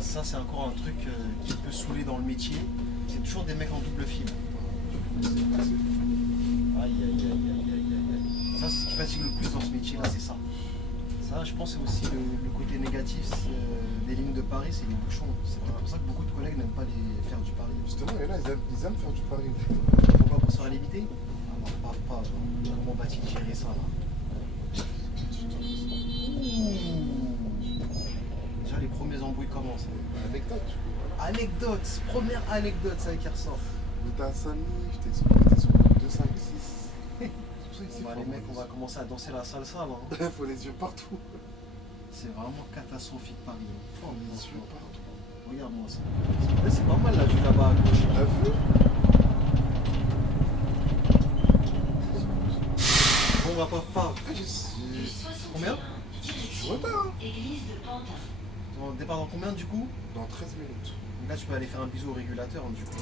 ça c'est encore un truc qui peut saouler dans le métier. C'est toujours des mecs en double fil. Aïe aïe aïe aïe aïe aïe. Ça c'est ce qui fatigue le plus dans ce métier là, c'est ça. Ça je pense c'est aussi le côté négatif des lignes de Paris, c'est les bouchons. C'est pour ça que beaucoup de collègues n'aiment pas les faire du Paris. Justement, et là ils aiment faire du Paris. Pourquoi pour se faire limiter? Alors pas. Comment va-t-il gérer ça là? Déjà les premiers embrouilles commencent. Anecdote. Anecdote, première anecdote, ça qui ressort. On était à Saint-Denis, j'étais sur 2, 5, 6. Les mecs, on va commencer à danser la salsa là. Il faut les yeux partout. C'est vraiment catastrophique Paris. Oh, les yeux partout. Regarde-moi ça. C'est pas mal la vue là-bas à gauche. La vue? Bon, on va pas. Combien? Je retard. On départ dans combien du coup? Dans 13 minutes. Donc là tu peux aller faire un bisou au régulateur du coup.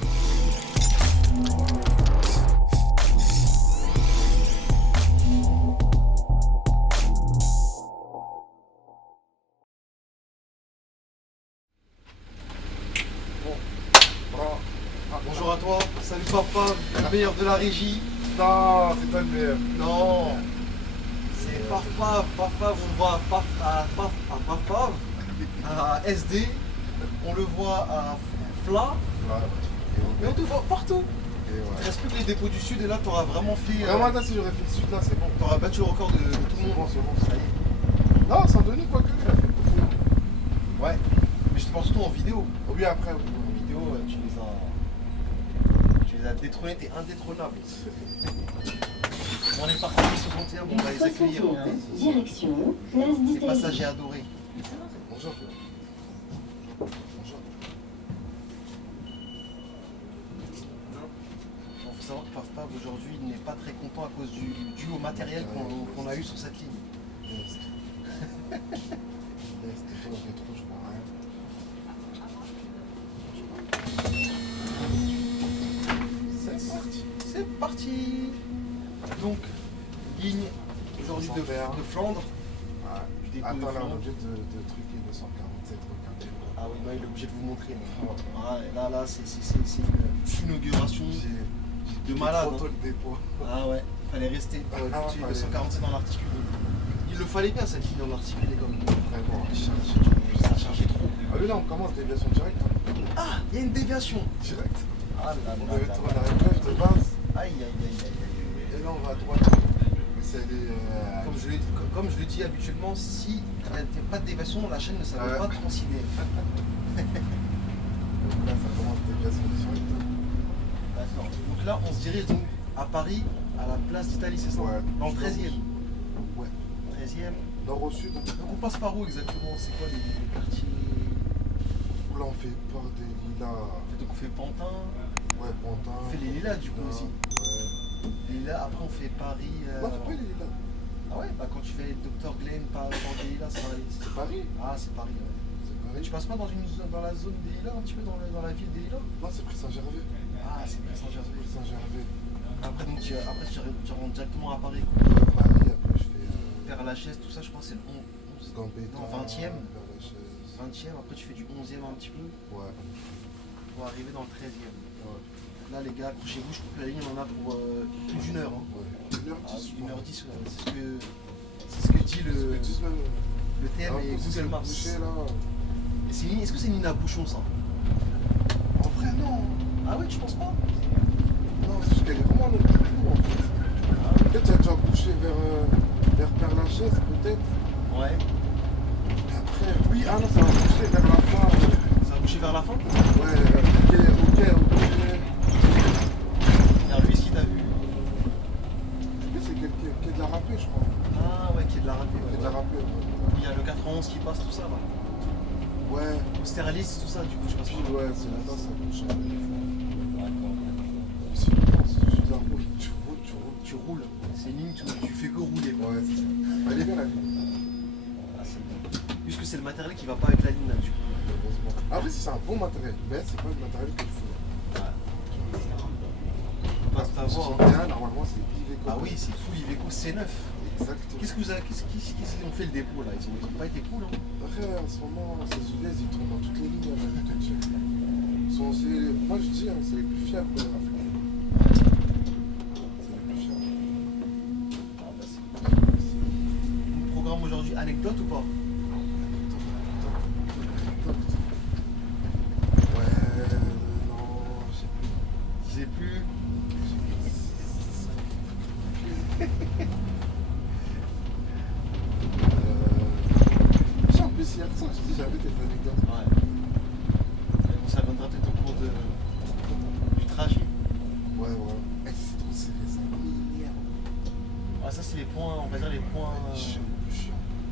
Bonjour à toi, salut papa, le meilleur de la régie. Non, c'est pas le meilleur. Non, c'est Paf, on voit Paf à SD, on le voit à Fla, mais on te voit partout. Il ne reste plus que les dépôts du Sud et là tu auras vraiment fait. Vraiment, là si j'aurais fait le Sud là, c'est bon. Tu auras battu le record de tout le monde. C'est bon, ça y est. Non, Saint-Denis, quoique, il a fait beaucoup. Ouais, mais je te parle surtout en vidéo. Oui, après, oui. En vidéo, tu les as détrônés, t'es indétrônable. On est parti 61, on va les accueillir. Direction, place Les d'Italie. passagers adorés. Bonjour. Bonjour. Il faut savoir que Paf aujourd'hui il n'est pas très content à cause du duo matériel qu'on a eu sur cette ligne. C'était pas dans le rétro, je crois. C'est parti. Donc, ligne aujourd'hui de Flandre. Du dépôt de Attends, là, on est Flandre. obligé de truquer 247, regardez. Ah oui, bah, il est obligé de vous montrer. Là, c'est une inauguration de malade. Trop tôt le dépôt. Ah ouais, fallait rester pour tuer le 147 dans l'articulé. Il le fallait bien cette ligne dans l'articulé comme Vraiment. ça a chargé trop. Ah oui, là, on commence déviation directe. Ah, il y a une déviation. Direct. Ah là On là devait là tourner là. à la gauche de base. Aïe aïe aïe aïe aïe. Et là, on va à droite. C'est des. Comme je le dis habituellement, si il n'y a pas de déviation, la chaîne ne savait Ouais. pas considérer. Donc là, ça commence déviation directe. D'accord. Donc là, on se dirige donc à Paris, à la place d'Italie, c'est ça? Ouais. Dans le 13e. Ouais. 13e. Nord au sud. Donc on passe par où exactement? C'est quoi les quartiers? Là, on fait pas des lilas. Donc on fait Pantin, Ouais, Pantin. on fait les lilas du coup aussi. Ouais. Les lilas, après on fait Paris. Non, on fait pas les lilas. Ah ouais, bah quand tu fais Dr Glen, pas des lilas, c'est pareil. C'est Paris. Ah c'est Paris, ouais. C'est Mais Paris. tu passes pas dans la zone des lilas, un petit peu dans la ville des lilas? Non, c'est prix Saint-Gervais. Ah c'est près Saint-Gervais. Prix Saint-Gervais. Après donc tu rentres directement à Paris. Paris, après je fais. Père Lachaise, tout ça je crois c'est le 11. Gambetta. Non, 20e. Vers la chaise. 20e, après tu fais du 11e un petit peu Ouais. pour arriver dans le 13e. Ouais. Là les gars, accrochez-vous, je crois que la ligne on en a pour plus d'une heure. Hein. Ouais. 1h10, je 1h10, c'est ce que dit le TM et Google Maps. Bouché, là. Et est-ce que c'est une ligne à bouchon ça? En vrai, non. Ah ouais, tu penses pas? Non, c'est juste qu'elle est vraiment longue en fait. Peut-être qu'il y a déjà bouché vers Père Lachaise, peut-être. Ouais. Et après, oui, ah non, ça va boucher vers la fin. Ça va boucher vers la fin? Ouais, ok. Regarde lui ce qu'il t'a vu. Je sais c'est qui est de la râpée, je crois. Ah ouais, qui est de la râpée. Qui est de la râpée, Il y a le 91 qui passe, tout ça là. ouais. Austerlitz, tout ça, du coup tu passes pas. Ouais, c'est là-bas, ça bouge. D'accord. Sinon, c'est juste un rouge. Tu roules. C'est une ligne, tu fais que rouler. Quoi. Ouais, c'est ça. Elle est bien la ligne. Ah, c'est bon. Puisque c'est le matériel qui va pas avec la ligne là, du coup. Heureusement. Après, si c'est un bon matériel, mais c'est pas le matériel qu'il faut. On passe pas voir. Bien, normalement, c'est Iveco. Ah oui, c'est full Iveco C9. Exactement. Qu'est-ce qu'ils ont fait le dépôt là? Ils ont pas été cool hein? Après, en ce moment, ces ULEZ, ils tournent dans toutes les lignes. je dis, hein, c'est les plus fiables, quoi, les rafles. C'est les plus fiables. Ah, bah, c'est le programme aujourd'hui, anecdote ou pas? Ouais, non, je sais plus. Je sais plus. En plus, hier, ça, je dis, j'avais des anecdotes. Ouais. Mais bon, ça viendra peut-être au cours du trajet. Ouais, ouais. Eh, c'est trop serré, ça. Merde. Ah, ça, c'est les points, on va dire les points Chiant.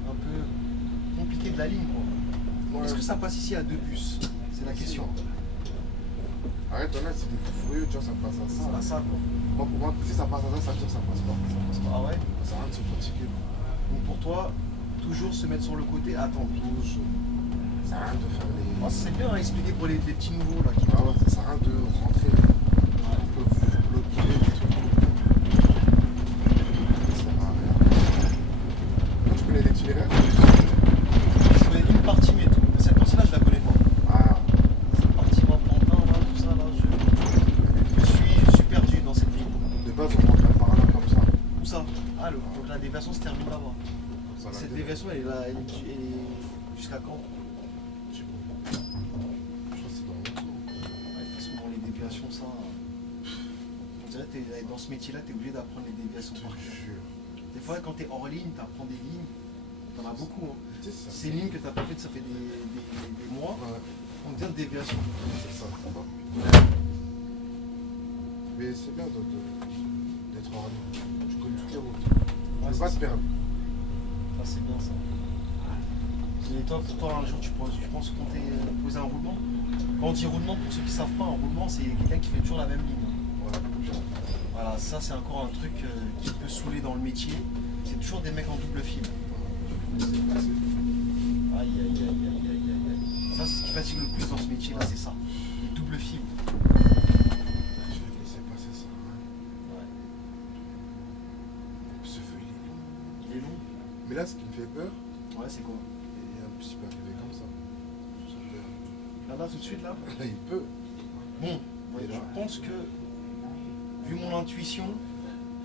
un peu compliqués de la ligne, quoi. Ouais. Est-ce que ça passe ici à 2 bus? C'est la question. Arrête, honnête, c'est des fous furieux, tu vois, ça passe à C'est ça. pas ça, quoi. Moi, pour moi, si ça passe à ça, ça veut dire que ça passe pas. Ça passe pas. Ah ouais? Ça sert à rien de se fatiguer. Donc pour toi, toujours se mettre sur le côté, attendre. Toujours. Ça sert à rien de faire les. Oh, c'est bien à expliquer pour les petits nouveaux là qui Ah ouais, ça sert à rien de rentrer. Bloquer des trucs. Ça sert à rien. Toi, tu connais l'itinéraire? Je connais une partie, mais tout. Cette partie-là, je la connais pas. Ah, Cette partie Pantin, là, tout ça, là, je suis perdu dans cette ligne. de base, on rentre par là comme ça. Où ça? Ah, donc la déviation se termine là-bas. Ça, Cette là, déviation, elle est là, elle est jusqu'à quand? je sais pas. Je crois que c'est dans l'autre sens. Ouais, de toute façon, dans les déviations, ça. On dirait que dans ce métier-là, tu es obligé d'apprendre les déviations Je par te cœur. jure. Des fois, quand tu es hors ligne, tu apprends des lignes. T'en as beaucoup. Hein. Tu sais, Ces lignes que tu n'as pas faites, ça fait des mois. Ouais, On devient de déviation. c'est ça, ça va. Mais c'est bien d'être en ligne. Tu connais toutes les routes. Tu peux pas te perdre. Ça, c'est bien ça. Et toi, pour toi, un jour, tu penses compter poser un roulement? Quand on dit roulement, pour ceux qui ne savent pas, un roulement, c'est quelqu'un qui fait toujours la même ligne. Ouais. Voilà, ça, c'est encore un truc qui peut saouler dans le métier. C'est toujours des mecs en double fil. C'est passé. Aïe, aïe, aïe, aïe, aïe, aïe, aïe. Ça, c'est ce qui fatigue le plus dans ce métier-là, c'est ça. Les doubles fils. Je vais laisser passer ça. Hein. Ouais. Ce feu, il est long. Il est long. Mais là, ce qui me fait peur, Ouais, c'est quoi? il y a un petit peu arrivé comme ça. J'ai peur. Là, tout de suite, là. Là, il peut. Bon, Et je là. pense que, vu mon intuition,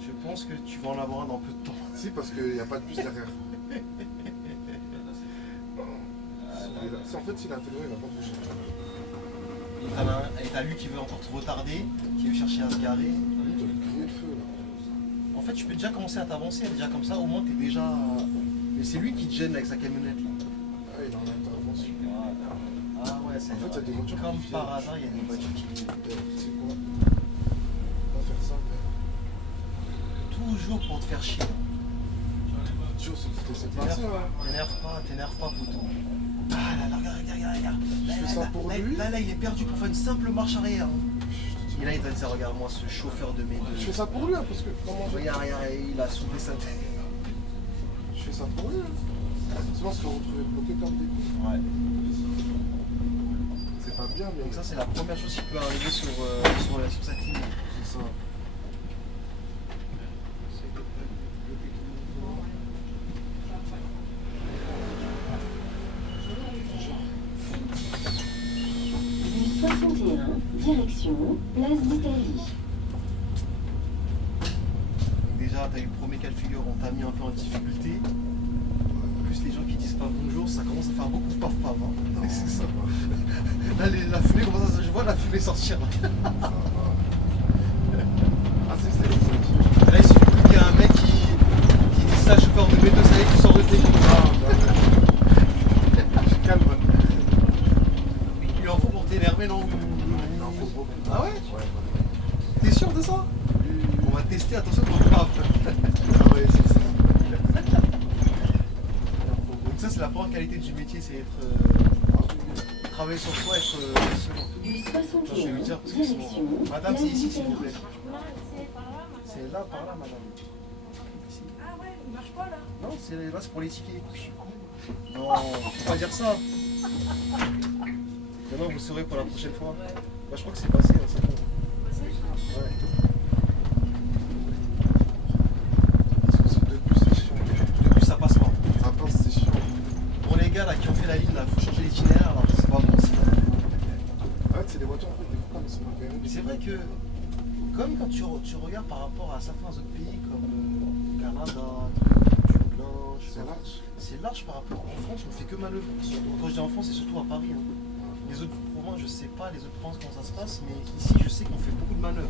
je pense que tu vas en avoir un dans peu de temps. Si, parce qu'il n'y a pas de bus derrière. Si, en fait, s'il a intégré, il va pas bouger. Et t'as lui qui veut encore te retarder, qui veut chercher à se garer. Lui, il doit lui griller le feu, là. En fait, tu peux déjà commencer à t'avancer, déjà comme ça, au moins t'es déjà. Mais c'est lui qui te gêne avec sa camionnette là. Ah, il est en intervention. Ah ouais, c'est En fait, il y a des voitures comme qui par viennent. hasard, il y a des voitures qui viennent. C'est quoi? On va faire ça, mais. Toujours pour te faire chier. Joe, c'est passé, hein. T'énerve pas, poteau. Ah là là, regarde. Je fais ça pour lui. Là, il est perdu pour faire une simple marche arrière. Et là, il va dire, regarde-moi ce chauffeur de mes deux. Je fais ça pour lui, hein, parce que comment je. Regarde, il a soulevé sa tête. Je fais ça pour lui, hein. Sinon, on se retrouver bloqué comme des cons. Ouais. C'est pas bien, mais. Donc ça, c'est la première chose qui peut arriver sur cette ligne. C'est ça. Bus 61, direction Place d'Italie. Donc déjà, tu as eu le premier cas de figure, on t'a mis un peu en difficulté. En plus, les gens qui disent pas bonjour, ça commence à faire beaucoup paf paf. Hein. Non, C'est ça. ça va. Là, la fumée commence à... Je vois la fumée sortir. Là, Ça va. Ah, c'est les inquiets. là il suffit plus qu'il y ait un mec qui dit ça, chauffeur de métro, ça y est, tu sors de tes comptes. Je calme. Il en faut pour t'énerver, non? Il en faut beaucoup. Ah ouais? Ouais, T'es sûr de ça? On va tester, attention, on va Ah ouais, c'est ça. Donc ça, c'est la première qualité du métier, c'est être... travailler sur soi, être serein. Bus Je vais lui 61, dire parce que direction sinon... Madame, c'est Place ici, s'il vous plaît. d'Italie. C'est par là, madame. C'est là, par là, madame. Ici. Ah ouais, il marche pas là. Non, là, c'est pour les tickets. Non, faut pas dire ça. Maintenant, vous saurez pour la prochaine fois. Bah, je crois que c'est passé, hein, c'est bon. Ouais. C'est depuis, c'est chiant. Depuis, ça passe pas. Ça passe, c'est chiant. Pour les gars là qui ont fait la ligne, là, faut changer l'itinéraire, alors c'est pas bon. En fait, c'est des voitures en fait, des fois, comme ils sont que, comme quand tu regardes par rapport à certains autres pays comme Canada, Dublin, je sais C'est pas, large. c'est large par rapport en France, on fait que manœuvre. Quand je dis en France, c'est surtout à Paris. Hein. Les autres provinces, je sais pas, les autres provinces comment ça se passe, mais ici, je sais qu'on fait beaucoup de manœuvres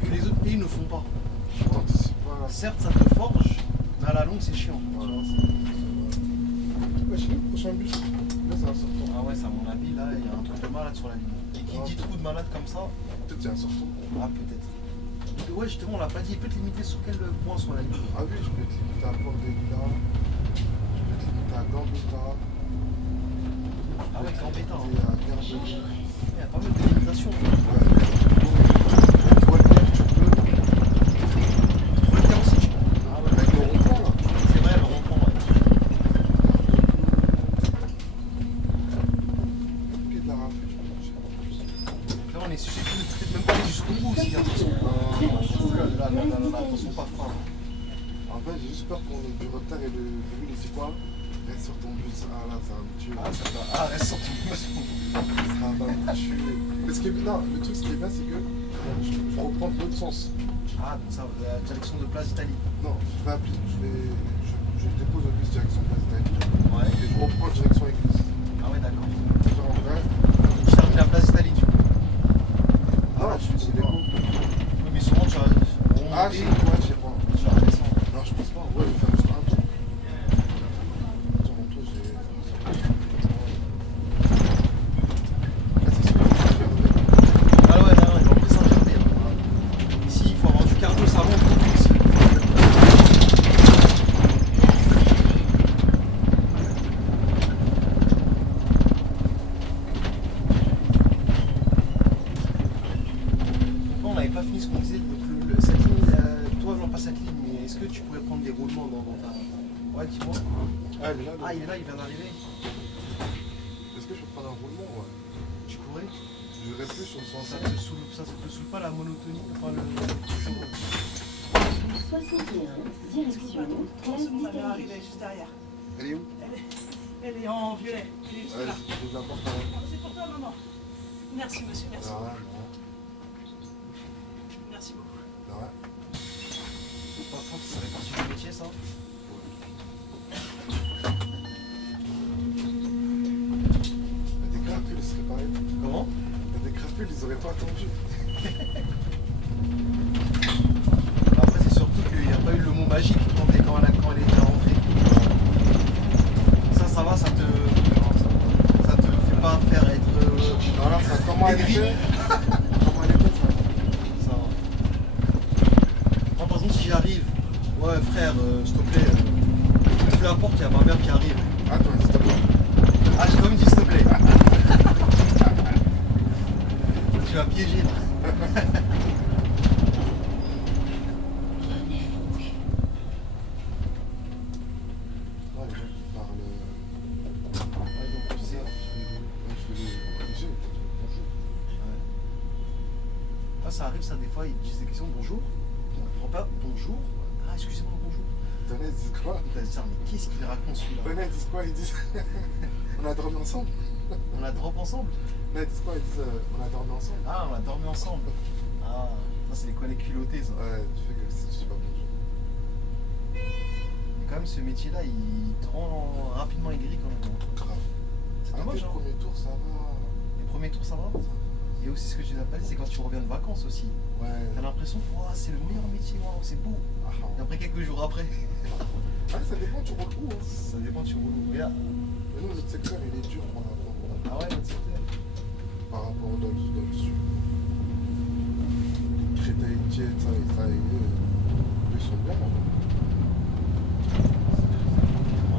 que les autres pays ne font pas. Tu t'anticipes pas. Certes, ça te forge, mais à la longue, c'est chiant. Tu Voilà. vois, Ouais, chez nous, le prochain bus, là c'est un sortant. ah ouais, c'est à mon avis, là, il y a un truc de malade sur la ligne. Et qui dit trou de malade comme ça, Peut-être qu'il y a un sortant. ah peut-être. Ouais, justement, on l'a pas dit, il peut te limiter sur quel point sur la ligne. Ah oui, je peux te limiter à Port des Lilas, je peux te limiter à Gambetta, Ah ouais, Gambetta, hein. et à Gare de Lyon. Il y a pas mal de limitations. Ouais, Voltaire, tu peux. Voltaire aussi, tu vois. Ah ouais, Avec le rond-point là. c'est vrai, le rond-point, ouais. Le pied de la rafle, je peux. Là, on est susceptible de peut-être même pas aller jusqu'au bout aussi, attention. Là, attention, pas frein. En fait, j'ai juste peur qu'on ait du retard et le début, il c'est quoi? Reste sur ton bus. Ah là, ça va me tuer. Ah, reste sur ton bus. Ça va me tuer. Mais non, le truc, ce qui est bien, c'est que je reprends de l'autre sens. Ah, donc ça, la direction de Place d'Italie. Non, je vais appeler, je dépose le bus direction Place d'Italie. Ouais. Et je reprends direction église. Ah ouais, d'accord. Genre, en vrai, Je termine à Place d'Italie, du coup. non, je suis c'est des mots. Oui, mais souvent, tu vas Ah, remonter, je sais pas. tu vas redescendre. Non, je pense pas. Ouais, je vais faire juste un tour. Attends, mon tour, j'ai. Là, c'est sûr que je vais regarder. Ah ouais, non, il va plus s'injecter. Ici, il faut avoir du cardio, ça monte beaucoup ici. Donc là, on n'avait pas fini ce qu'on disait. Donc cette ligne, toi, non pas cette ligne, mais est-ce que tu pourrais prendre des roulements dans ta... Ouais, dis-moi. Ah, elle est là, Ah, il est là, il vient d'arriver. Est-ce que je peux prendre un roulement? Ouais. Tu courais. Je reste plus sur le sens. Ça te saoule pas la monotonie, enfin le... 61, direction Place C'est bon, ma mère d'Italie. arrive, elle est juste derrière. Elle est où? Elle est en violet. Elle est juste Ouais, là. je la porte à elle. C'est pour toi, maman. Merci, monsieur, merci. Ah, ouais, Merci beaucoup. ouais. Par contre, ça fait partie du métier, ça. Il y a des crapules, ils seraient pareils. Comment? Il y a des crapules, ils auraient pas attendu. Après, c'est surtout qu'il n'y a pas eu le mot magique quand elle était rentrée. Ça va, ça te fait pas faire être... Voilà, ça, comment elle Aigri. était? Comment elle était, ça? ça va. Moi, par exemple, si j'arrive, ouais, frère, s'il te plaît, ouvre la porte, il y a ma mère qui arrive. Attends, s'il te plaît. Ah, j'ai quand même dit s'il te plaît. Tu vas piéger, là. Non, les gens qui parlent. Ouais, donc, tu sais, Je vais les corriger. Bonjour. ouais. Ça arrive, ça, des fois, ils disent des questions, bonjour. On comprend pas, bonjour. Ah, excusez-moi, bonjour. Tenez, ils disent quoi? T'as dit ça, mais qu'est-ce qu'il raconte celui-là? Tenez, ils disent quoi? Ils disent. On a dormi ensemble? On a drop ensemble? Non, ils disent quoi? Ils disent on a dormi ensemble? Ah, on a dormi ensemble. Ah, ça, c'est les collègues culottés, ça. Ouais, tu fais que si tu dis pas bonjour. Mais quand même, ce métier-là, il te rend rapidement aigri quand même. Grave. C'est Ah, dommage, tes hein. premiers tours, ça va. Les premiers tours, ça va. Et aussi, ce que tu n'as pas dit, c'est quand tu reviens de vacances aussi. Ouais. T'as l'impression que ouah, c'est le meilleur métier, waouh, c'est beau. Ah, Et après, quelques jours après, ouais, ça dépend, tu roules où. Hein. ça dépend, tu roules où. Regarde. Mais nous, notre secteur, il est dur par rapport, Ah ouais, notre secteur. par rapport dans le sud. Créteil, Tiet, ça, ils sont bien. Hein.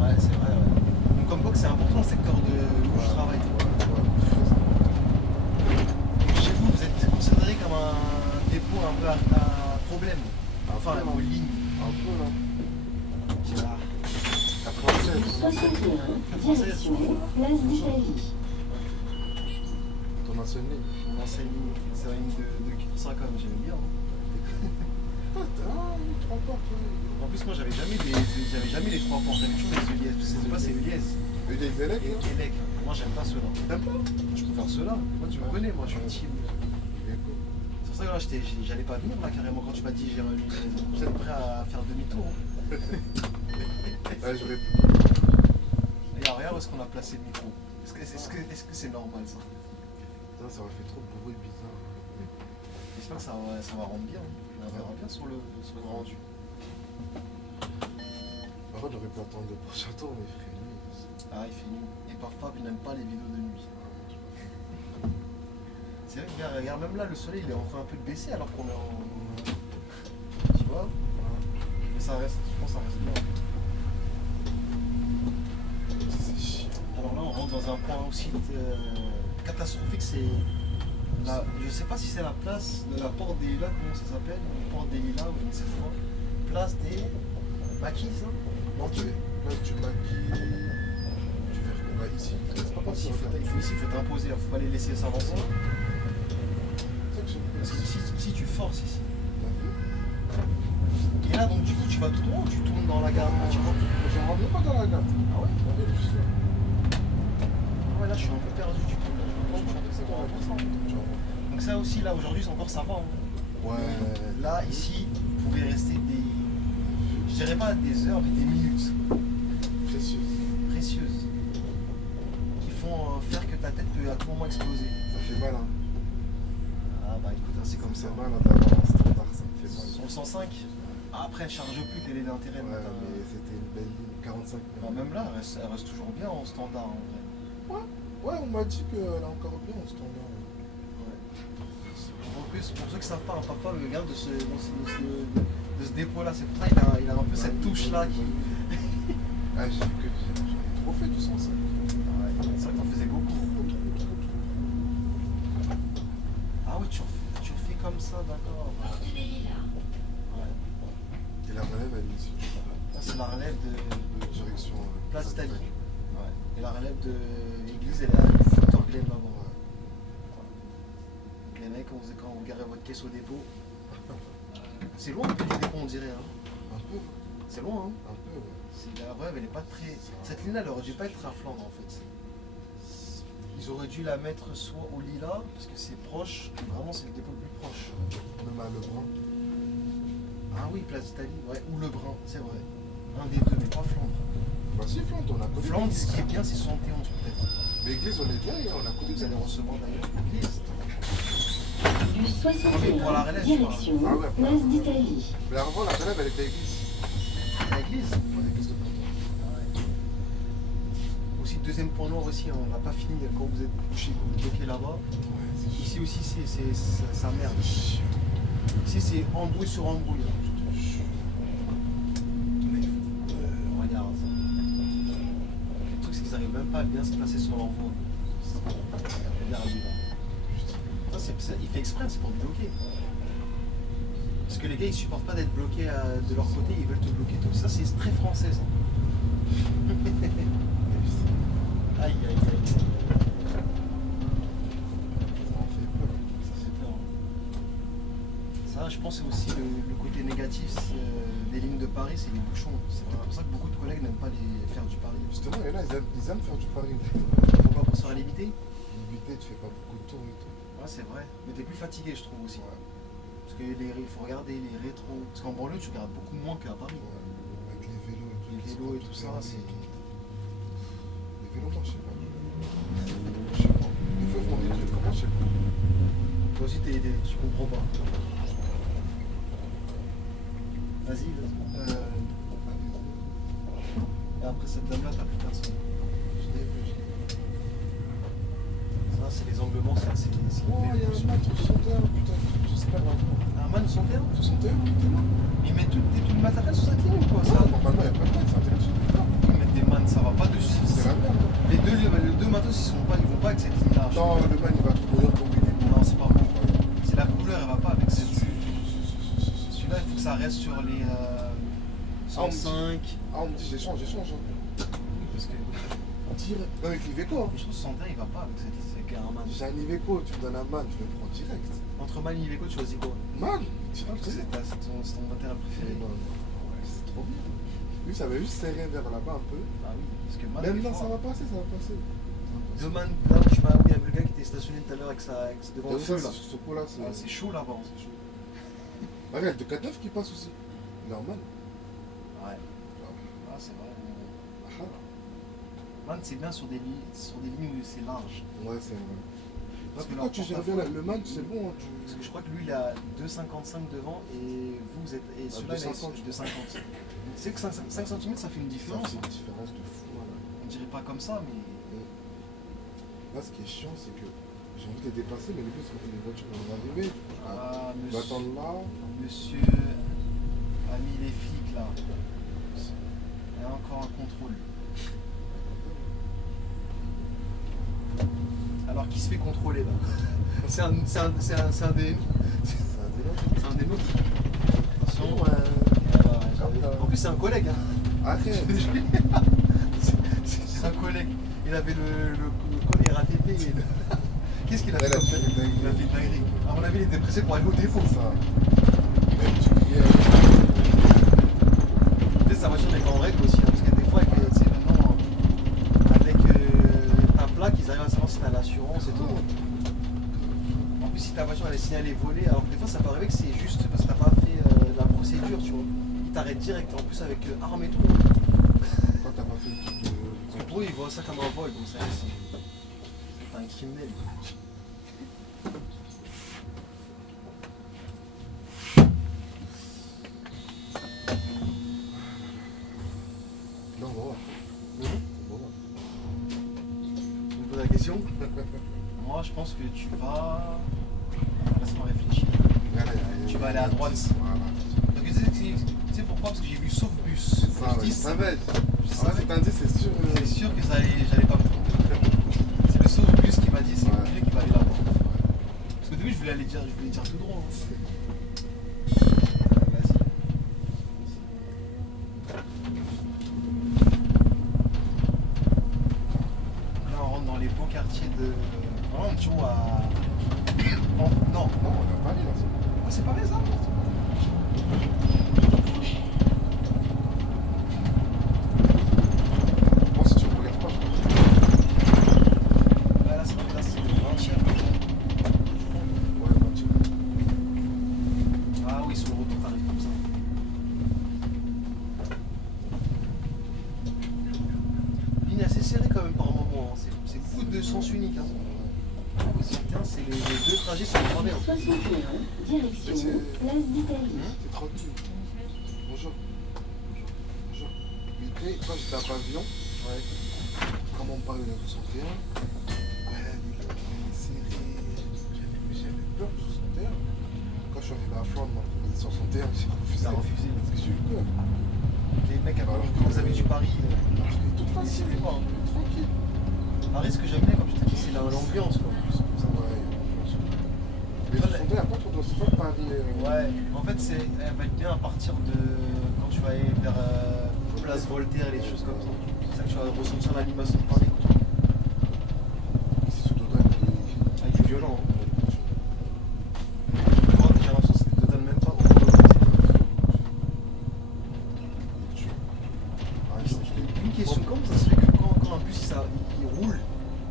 Ouais, c'est vrai, ouais. Donc, comme quoi que c'est important le secteur où je travaille. Chez vous, vous êtes considéré comme un dépôt un peu à problème. Enfin, peu, aux lignes. Un peu là. Tu vois. 96. 61, direction Place d'Italie. Ton ancienne ligne. Mon ancienne ligne, c'est une ligne de ça comme j'aime bien. Ah, oui, 3 portes, ouais. En plus, moi, j'avais jamais les 3 portes, j'avais toujours les Eliès. C'est pas, c'est Eliès. Et des élèves, Et là. Elec. Moi, j'aime pas ceux-là. T'aimes pas? Je préfère ceux-là. Moi, tu me connais, moi, je suis un team. Écho. pour ça que là, j'allais pas venir là carrément quand tu m'as dit j'ai une livraison. J'étais prêt à faire demi-tour. Hein. Ouais, j'aurais pu. Et regarde où est-ce qu'on a placé le micro. Est-ce que c'est normal ça? Putain, ça aurait fait trop de bruit bizarre. J'espère que ça va rendre bien. Hein. On verra bien sur le rendu. Par contre, j'aurais pu attendre le prochain tour, mais il ferait nuit. Ah, il fait nuit. Et parfois, il n'aime pas les vidéos de nuit. C'est vrai que regarde, même là, le soleil, il est en train un peu de baisser alors qu'on est en... Tu vois? Mais ça reste, je pense que ça reste bien. C'est chiant. Alors là, on rentre dans un point aussi catastrophique, c'est... Je sais pas si c'est la place de la Porte des Lilas, comment ça s'appelle? La Porte des Lilas, ou je ne sais pas. Place des Maquis, hein? Non, là, tu maquilles. Tu veux qu'on va ici? C'est pas comme Ici, ça. il faut t'imposer, il faut pas les laisser s'avancer. C'est ça que j'ai Parce que si tu forces ici. T'as vu? Et là, donc du coup, tu vas tout droit ou tu tournes dans la gare? Tu rentres. Je rentre même pas dans la gare. Ah ouais? On est juste là. Ah ouais, là, je suis un peu perdu du coup. Là, je pensais que c'était dans la gare, ça. Tu vois. Donc ça aussi, là, aujourd'hui, encore ça va. Hein. Ouais. Là, ici, vous pouvez rester des... Je dirais pas des heures, mais des minutes Précieuse. précieuses. Qui font faire que ta tête peut à tout moment exploser. Ça fait mal, hein. Ah bah écoute, hein, c'est comme ça. C'est mal d'avoir un standard, ça me fait mal. Sur le 105, après, elle charge plus, quel est l'intérêt de Ouais, mettre un- mais c'était une belle ligne, 45 Bah, même là, elle reste toujours bien en standard en vrai. Ouais, on m'a dit qu'elle est encore bien en standard. Ouais. En plus, pour ceux qui savent pas, un papa me regarde de ce dépôt-là, c'est pour ça qu'il a un peu cette touche-là qui... Ah, j'ai vu que j'en ai trop fait du 105. Ouais, c'est vrai que t'en faisais beaucoup. Trop. Ah oui, tu refais comme ça, d'accord. Ouais. Et la relève, elle est ici. Là, c'est la relève de Direction. Place Italie. Italie. Ouais. Et la relève de l'église, elle est à Victor Glen là-bas. Ouais. Les mecs, quand vous garez votre caisse au dépôt, c'est loin un peu du dépôt, on dirait. Hein. Un peu. C'est loin, hein. Un peu, ouais. La relève, elle est pas très. Cette ligne-là, elle aurait dû pas être à Flandre en fait. Ils auraient dû la mettre soit au Lila, parce que c'est proche, vraiment c'est le dépôt le plus proche. Même à Lebrun. Ah oui, Place d'Italie, ouais, ou Lebrun, c'est vrai. Un des deux, mais pas Flandre. Bah si, Flandre, on a connu. Flandre, ce qui est bien, c'est 71 peut-être. Mais l'église, on est bien, et on a connu. Vous allez recevoir d'ailleurs l'église. Du 61, pour la relève, direction Ah ouais, Place d'Italie. Mais avant, la relève, elle était à l'église. L'église. Ouais, l'église de Planton. Aussi, deuxième point noir aussi, on n'a pas fini quand vous êtes couché, quand vous êtes bloqué là-bas. Ouais, c'est Ici aussi, ça merde. Ici, c'est embrouille sur embrouille. Hein. Regarde. Le truc, c'est qu'ils n'arrivent même pas à bien se placer sur l'envoi. Regarde, lui, là. Ça, il fait exprès, c'est pour te bloquer. Parce que les gars, ils supportent pas d'être bloqués de leur côté, ils veulent te bloquer tout. Ça, c'est très français, ça. Aïe, aïe, aïe. Ça en fait peur. Ça fait peur. Hein. Ça, je pense, c'est aussi le côté négatif des lignes de Paris, c'est les bouchons. C'est pour ça que beaucoup de collègues n'aiment pas les faire du Paris. Justement, et là, ils aiment faire du pari. Pourquoi? Pour se faire limiter? Limité, tu fais pas beaucoup de tours et tout. Ouais, c'est vrai. Mais t'es plus fatigué, je trouve aussi. Ouais. Parce que il faut regarder les rétros. Parce qu'en banlieue, tu regardes beaucoup moins qu'à Paris. Ouais, avec les vélos et tout. Les c'est vélos pas et tout ça, permis c'est. et tout. Les vélos, moi, je sais pas. Je sais pas. Des fois, ils font des trucs, comment, je sais pas. Toi aussi, tu comprends pas. Vas-y, vas-y. Et après cette dame-là, t'as plus personne. Je l'ai vu, je l'ai vu. Ça, c'est les angles morts, c'est. Oh, il y a un man 61, putain, j'espère l'avoir. Un man 61? 61, t'es là? Ils mettent tout le matériel sur cette ligne ou quoi ça? Normalement, il n'y a pas de man, c'est interdit. Ils mettent des man, ça va pas dessus. C'est la merde. Les deux matos, ils vont pas avec cette ligne-là. Non, le man, il va trop courir comme il est. Non, c'est pas bon. C'est la couleur, elle va pas avec cette. Celui-là, il faut que ça reste sur les 105. Ah, on me dit, j'échange. Hein. Parce que Direct. Non, avec l'Iveco, hein. je trouve que 61, il va pas avec cette ligne. C'est un man. J'ai un Iveco, tu me donnes un man, je le prends direct. Entre man et Iveco, tu choisis quoi? Man C'est direct. ton matériel préféré. Ouais, c'est trop bien. Lui, ça va juste serrer vers là-bas un peu. Ah oui, parce que man. Même des là, fois, ça va passer. Deux man, là où il y avait le gars qui était stationné tout à tout à l'heure avec devant T'as le vu feu ça, là. sur ce coup-là, Ah, c'est chaud là-bas. c'est chaud. Ah, regarde, le 4-9 qui passe aussi. Normal. Ouais. Ah, c'est vrai. Ah, Man, c'est bien sur des lignes où c'est large. ouais, c'est vrai. Parce que Pourquoi leur tu gères bien le man, c'est bon. Hein, Parce que je crois que lui il a 2,55 devant et vous êtes. Et celui-là il a 2,50. 2,50. C'est que 5 cm ça fait une Ça différence. fait Hein. une différence de fou. Voilà. On dirait pas comme ça, mais. Là, ce qui est chiant, c'est que j'ai envie de les dépasser, mais les voitures vont arriver. Ah, Je vais attendre là. monsieur a mis les flics là. Il y a encore un contrôle. Alors qu'il se fait contrôler là. C'est un des. C'est un délire. C'est un des nôtres. Attention, en plus c'est un collègue. Hein. Arrête. C'est un collègue. Il avait le code RATP. Qu'est-ce qu'il a fait Elle a comme fait une dinguerie? dinguerie. Il a fait une dinguerie. À mon avis, il était pressé pour aller au dépôt. C'est ça. Même tu criais. Peut-être sa voiture n'est pas en règle aussi. Hein, parce que des fois, avec, tu sais, maintenant, avec ta plaque, ils arrivent à savoir si t'as l'assurance et tout. En plus, si ta voiture elle est signalée volée, alors que des fois, ça peut arriver que c'est juste parce que t'as pas fait la procédure, tu vois. Ils t'arrêtent direct. En plus, avec arme et tout. Quand t'as pas fait le truc de. Parce que pour eux, ils voient ça comme un vol. Donc c'est pas un criminel. Non, on va voir. Mhm. On va voir. Tu me poses la question? Moi, je pense que tu vas. Laisse-moi réfléchir. Tu vas aller à droite. Voilà. Donc, tu sais pourquoi? Parce que j'ai vu sauf bus. C'est ça, Je ouais. dis, Je savais. je Ah, savais. cet indice, c'est sûr. C'est sûr que j'allais pas me tromper. C'est le sauf bus qui m'a dit c'est Ouais. obligé qu'il va aller là-bas. Parce qu'au début, je voulais dire tout droit. Hein. Vas-y. Là, on rentre dans les beaux quartiers de. Vraiment, tu vois, à. Non, Non, on a Paris là. ah, c'est pareil ça? Moi, si tu me regardes pas, je pense. Là, c'est le 20e. Ouais, voiture. Ah oui, sur le retour, t'arrives comme ça. Ligne assez serrée quand même par moment. Hein. C'est beaucoup de sens unique. Hein. Ah oui, c'est les deux trajets sont gravés. Hein. 61, direction Place d'Italie. C'est tranquille. Bonjour. Bonjour. Vite fait, quand j'étais à Pavillon, Ouais. comment on me parlait de la 61, ouais, il est serré. J'avais peur du 61. Quand je suis arrivé à Flandre, on m'a proposé 61, j'ai refusé. T'as refusé. Parce que j'ai eu peur. Les mecs, Alors quand vous avez du Paris, Parce que tout facile, décidez pas. Hein. tranquille. Paris, ce que j'aime bien, comme je t'ai dit, c'est l'ambiance. Quoi, en plus, comme ça. Ouais. Mais le 61, après, c'est pas Paris. Ouais, en fait, elle va être bien à partir de quand tu vas aller vers Place Voltaire et les choses comme ça. C'est ça que tu vas ressentir l'animation de Paris. Quoi. C'est sous Dodan. Avec du violent. Hein. Moi, j'ai l'impression que c'était total même pas. Une question, comment ça se fait que quand un bus il roule,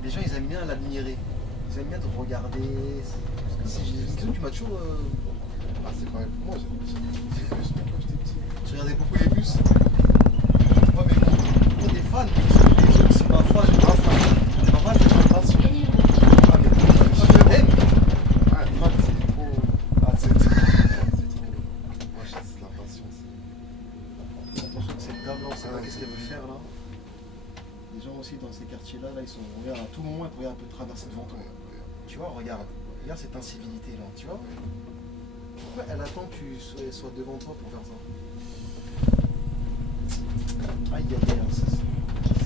les gens ils aiment bien l'admirer? Ils aiment bien te regarder. Parce que j'ai une question, tu m'as toujours. Ah, c'est pareil pour moi, j'ai plus quand j'étais petit. Tu regardais beaucoup les bus. Ouais, mais pour des fans, les autres sont pas fans. Pas fan, c'est pas passion. Ah, mais tu aimes. Ah, les fans, c'est trop. Ah, c'est. C'est trop. Moi, c'est de la passion. Attention, c'est le câble, on sait pas qu'est-ce qu'elle veut faire là. Les gens aussi dans ces quartiers-là, là, ils sont. Regarde, à tout moment, elle peut traverser devant toi. Tu vois, regarde. Regarde cette incivilité là, tu vois. Pourquoi elle attend que tu sois devant toi pour faire ça? Aïe aïe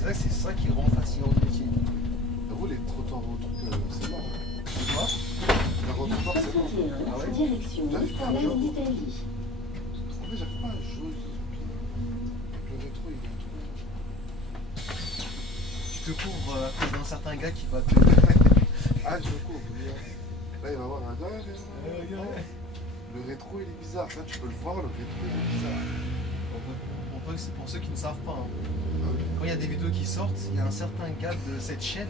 aïe, c'est ça qui rend fatigant le métier. Vous, les trottoirs au truc, c'est mort. Hein. Tu vois? Les trottoirs, c'est mort. 61, Ah ouais? direction J'arrive pas à Place jouer. d'Italie. En fait, j'arrive pas à jouer avec le rétro, il est trop. Tu te couvres à cause d'un certain gars qui va te. Ah, je me couvre. Là, il va voir un gars. Le rétro, il est bizarre. Ça, tu peux le voir, le rétro, il est bizarre. C'est pour ceux qui ne savent pas. Hein. Ah oui. Quand il y a des vidéos qui sortent, il y a un certain gars de cette chaîne,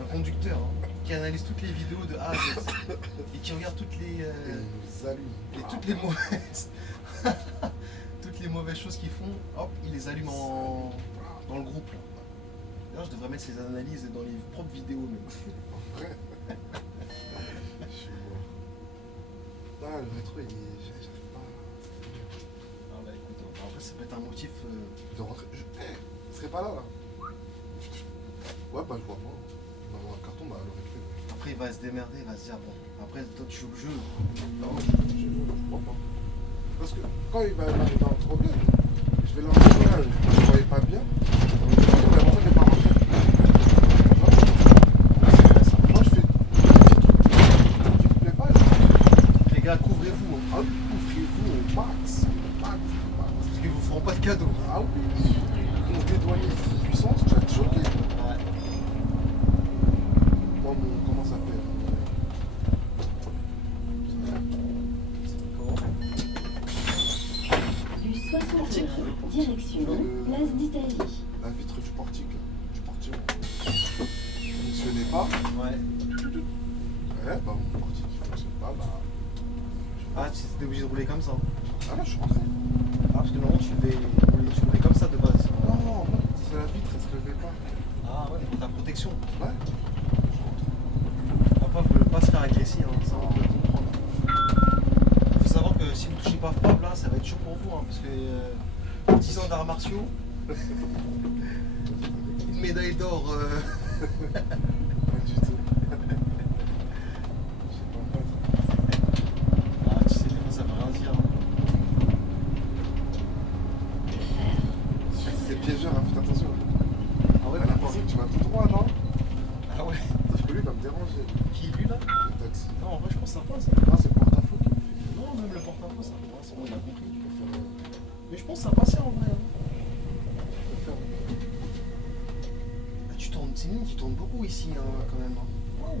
un conducteur, hein, qui qui analyse toutes les vidéos de A à Z et qui regarde toutes les, Et ils nous allument. et toutes les mauvaises, toutes les mauvaises choses qu'ils font, hop, ils les allument dans le groupe. Là. D'ailleurs, je devrais mettre ces analyses dans les propres vidéos même. Après. Je suis mort. Ah, le rétro, j'arrive pas. Ah bah écoute, après ça peut être un motif. De rentrer. Il serait pas là, là. Ouais, bah je vois pas. On va avoir un carton, bah le rétro. Après il va se démerder, il va se dire bon. Après toi tu joues le jeu. Non, je vois pas. Parce que quand il va arriver dans un problème, je vais lancer là, je ne voyais pas bien. La montagne n'est pas rentrée. Moi je fais tu me plais pas. Les gars, couvrez-vous. Hein. Ah, ouvrez-vous au max. Parce qu'ils vous feront pas de cadeaux. Ah oui. Ils vont dédouaner puissance, tu vas te choquer. Ouais. Moi, comment ça s'appelle Comment Du 61, direction Place d'Italie. La vitre du portique, là, du portillon. Ne fonctionnait pas. Ouais. Ouais, bah mon portique il fonctionne pas, bah. Ah, tu étais obligé de rouler comme ça. Ah là je suis rentré. Ah, parce que normalement tu roulais comme ça de base. Non, moi, c'est la vitre, elle se levait pas. Ah ouais, pour ta protection. Ouais. Papa ne veut pas se faire agresser, hein, ça on peut le comprendre. Il faut savoir que si vous touchez pas Paf, là, ça va être chaud pour vous, hein, parce que 10 ans d'arts martiaux, une médaille d'or. Pas du tout. Je sais pas me battre. Ah, tu sais, des fois ça veut rien dire. Hein. C'est piégeur, hein, faites attention. Ah ouais, Elle a pensé que tu vas tout droit, non? Ah ouais. Sauf que lui il va me déranger. Qui lui là? Le taxi. Non, en vrai, je pense que ça passe. Ah, c'est le porte-à-faux qui me fait. Non, même le porte-à-faux, ça passe. On a compris. Je préfère. Mais je pense que ça passait en vrai. Hein. Je préfère. Ah, tu tournes, c'est mine, tu tournes beaucoup ici hein, quand même. Hein. Waouh.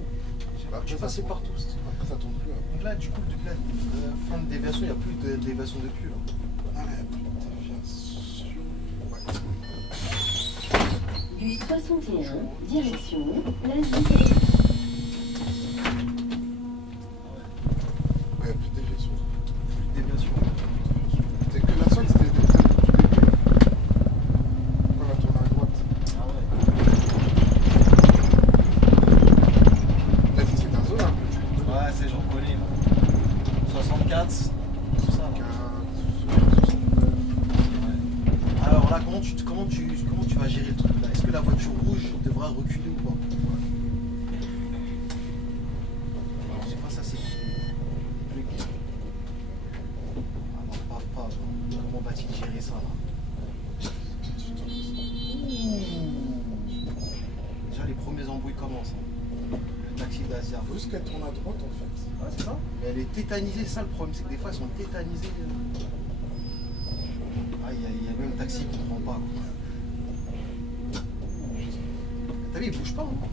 Bah, Tu après, ça passais tourne. partout. Après ça tourne plus. Hein. Donc là, du coup, depuis la fin de déviation, il n'y a plus de déviation de cul. Là. Ah, la déviation. Ouais. Du 61, direction Place d'Italie. Ouais, plus de déviation. Plus de déviation. C'est que la seule, c'était des trains du début. Quand on a tourné à droite. Ah ouais. Là, c'est ta zone un peu. Ouais, c'est j'en connais. Là. 64, tout ça. Là. 69. Ouais. Alors là, comment tu vas gérer le truc là? Est-ce que la voiture rouge devra reculer ou pas? Alors, je sais pas, ça c'est. Ah non, pas. Comment va-t-il gérer ça là? Ouh. Déjà les premiers embrouilles commencent. Hein. Le taxi d'Asia. Faut juste qu'elle tourne à droite en fait. Ouais, c'est ça. Mais elle est tétanisée, c'est ça le problème, c'est que des fois elles sont tétanisées. Ah, il y a même un taxi qui ne comprend pas. Quoi. T'as vu, il bouge pas. Hein.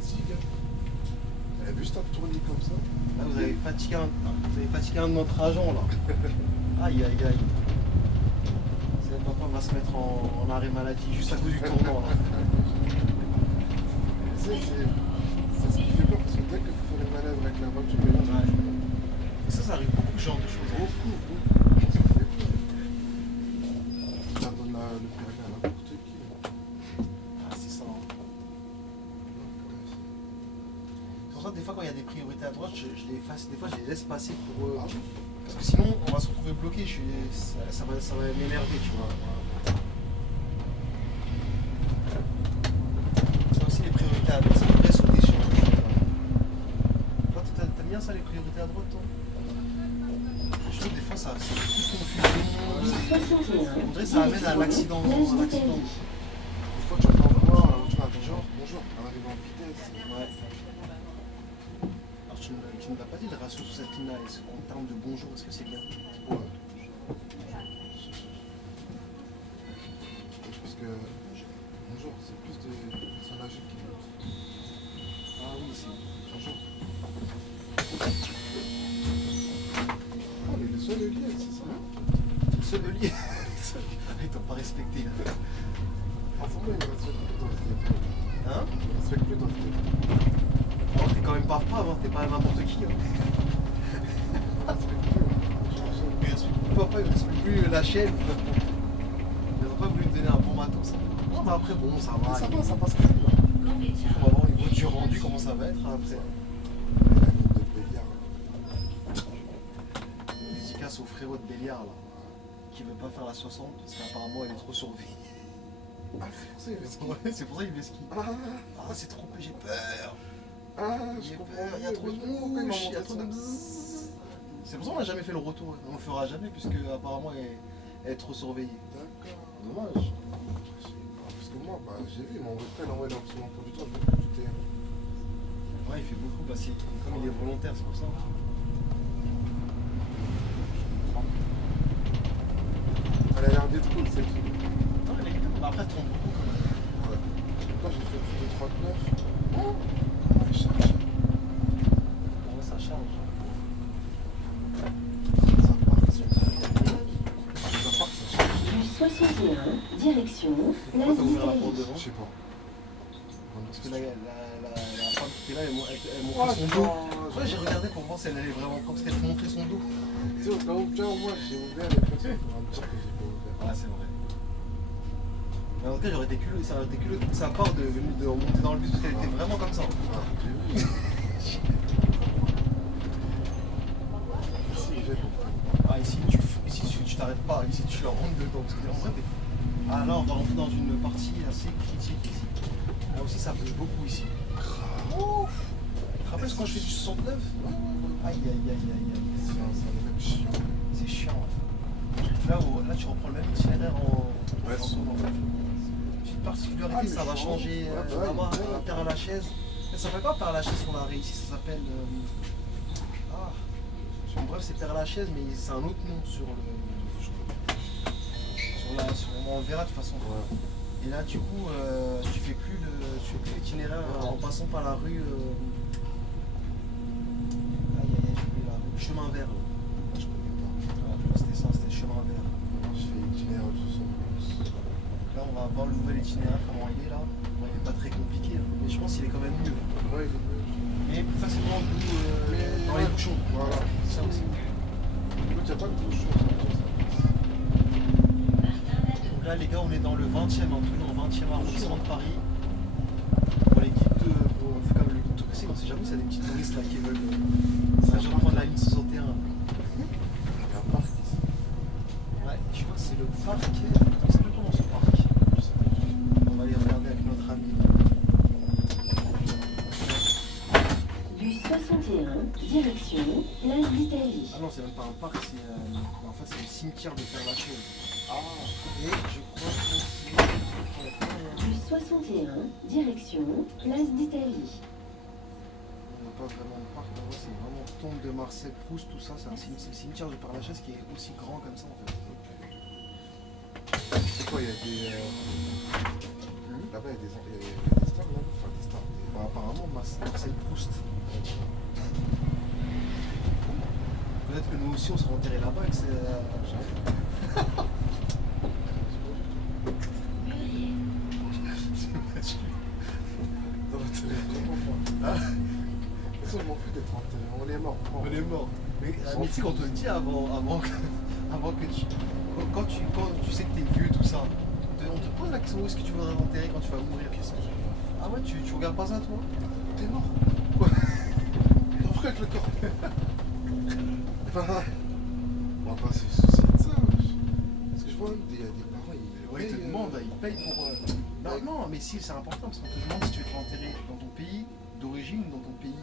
Si, gars. Elle a vu ça tourner comme ça. Là, vous avez fatigué un de notre agent là. Aïe aïe aïe. C'est papa va se mettre en arrêt maladie juste à cause du tournant là. Tu sais, c'est ce qui fait peur parce que dès qu'il faut faire une manœuvre avec la voiture, mais là, Ouais. Et ça arrive beaucoup ce genre de choses. Hein. beaucoup. Ça fait peur. Ça donne le permis à n'importe qui. Ah, c'est ça. Hein. C'est pour ça que des fois quand il y a des priorités à droite, je les efface. Des fois je les laisse passer pour. Ah oui. Parce que sinon on va se retrouver bloqué. Ça va m'énerver, tu vois. C'est aussi les priorités à droite. Ça devrait sauter chez moi. Toi, t'aimes bien ça les priorités à droite, toi? Je trouve que des fois ça fait beaucoup de confusion. On dirait que ça amène à l'accident. Place d'Italie. Des fois, tu entends voir la voiture à bonjour, elle arrive en vitesse. Ouais. Alors tu ne m'as pas dit le ratio sur cette ligne-là. En termes de bonjour, est-ce que c'est bien? Ouais. Parce que, bonjour, c'est plus de personnes âgées qui montent. Ah oui, c'est. Bonjour. Oh, mais le seul lié, c'est ça. Le seul de lit. Ils t'ont pas respecté là. Ensemble, il ne respecte plus dans ce début. Hein? Il ne respecte plus dans ce début. bave pas, hein, t'es pas n'importe qui. Hein. Il respecte plus papa, il respecte plus la chaîne. Ils n'ont pas voulu me donner un bon matos. Non, mais après, bon, ça va. Ça va, ça passe quand même. On va voir une voiture rendue, comment ça va être après. Dédicace au frérot de Béliard, là, qui veut pas faire la 60 parce qu'apparemment elle est trop surveillée. Ah, c'est pour ça qu'il fait ski. Ouais, c'est pour ça qu'il fait ski. Ah, Ah, c'est trop, j'ai peur. je J'ai comprends. peur, il y a trop de mouches, il y a trop de bzzz. C'est pour ça qu'on n'a jamais fait le retour. On le fera jamais puisque apparemment elle est trop surveillée. D'accord. Dommage. Parce que moi, j'ai vu, il m'a envoyé dans son emploi du temps, je vais écouter. Ouais, il fait beaucoup, bah, comme il est volontaire, c'est pour ça. Elle a l'air d'être cool, celle-ci. Non, elle est bien, mais après elle tourne beaucoup quand même. Ouais. Moi, j'ai fait plus de 39. Oh, comment elle charge? Pour moi, ça charge. Ça part, ça charge. Du 61, direction Pourquoi place t'as ouvert la porte d'Italie. devant? Je sais pas. Parce que la femme qui était là, elle Oh, montrait son dos. attends, Ouais, j'ai regardé pour voir si elle allait vraiment prendre, parce qu'elle te montrait son dos. Tu sais, au cas où, tiens, moi, j'ai ouvert les petits. On va me dire que j'ai pas ouvert. Ouais, c'est vrai. Mais en tout cas, j'aurais été culotté, ça aurait été culotté de sa part de remonter dans le bus, parce qu'elle était vraiment comme ça. Ah, j'ai vu. Ici, j'ai compris. Ah, ici tu t'arrêtes pas, ici tu leur rentres dedans, parce que en vrai, ah là, on va rentrer dans une partie assez critique ici. Là aussi, ça bouge beaucoup ici. Ouf. Tu te rappelles quand je fais du 69? Aïe, aïe, aïe, aïe, aïe. C'est un même chiant. C'est chiant. Ouais. Là, tu reprends le même itinéraire en Ouais, ce moment. Petite particularité, Ah, mais ça va je changer pense. Ouais, là-bas, ouais. à Père Lachaise. Ça s'appelle pas Père Lachaise sur l'arrêt ici, ça s'appelle. Bref, c'est Père Lachaise, mais c'est un autre nom sur on verra de toute façon. Ouais. Et là, du coup, tu fais plus l'itinéraire en passant par la rue. Aïe, aïe, aïe, j'ai oublié la rue. Chemin vert. Là. Je connais pas. Ouais, c'était ça, c'était chemin vert. Moi, je fais itinéraire du 72. Là, on va voir le nouvel itinéraire, comment il est là. Bon, il n'est pas très compliqué, hein, mais je pense qu'il est quand même mieux. Ouais, il est mieux. Mais plus facilement dans les bouchons. Voilà. Ça aussi. Écoute, il n'y a pas de bouchon, ça. Donc là, les gars, on est dans le 20e, en tout, dans le 20e arrondissement de Paris. Pour les guides on fait comme le guide touristique, on sait jamais s'il y a des petits touristes là qui veulent prendre la ligne 61. Il y a un parc ici. Ouais, je crois que c'est le parc. On sait plus comment ce parc. Je sais pas. On va aller regarder avec notre ami. Du 61, direction place d'Italie. Ah non, c'est même pas un parc, en fait c'est le cimetière de Père Lachaise. Ah, Et je crois que c'est. Du 61, direction place d'Italie. On n'a pas vraiment de parc, en vrai, c'est vraiment tombe de Marcel Proust, tout ça, c'est le cimetière de Père Lachaise qui est aussi grand comme ça en fait. c'est quoi, il y a des... Là-bas, il y a des stars, là. Enfin, des stars. Bah, apparemment, Marcel Proust. Peut-être que nous aussi on sera enterrés là-bas et que c'est. Non, mais t'es vraiment pas. De toute façon, je m'en fous d'être enterré. On est mort. On est mort. Mais tu sais, quand on te le dit avant que tu. Quand tu sais que t'es vieux, tout ça, on te pose la question où est-ce que tu voudrais t'enterrer quand tu vas mourir. Qu'est-ce que j'ai à faire? Ah ouais, tu regardes pas ça toi? T'es mort. Quoi? T'en ferais avec le corps. Enfin, on va pas se soucier de ça. Parce que je vois même des parents, Ouais, ils te demandent, ils payent pour. Non, non, mais si, c'est important parce qu'on te demande si tu veux te enterrer dans ton pays d'origine, dans ton pays.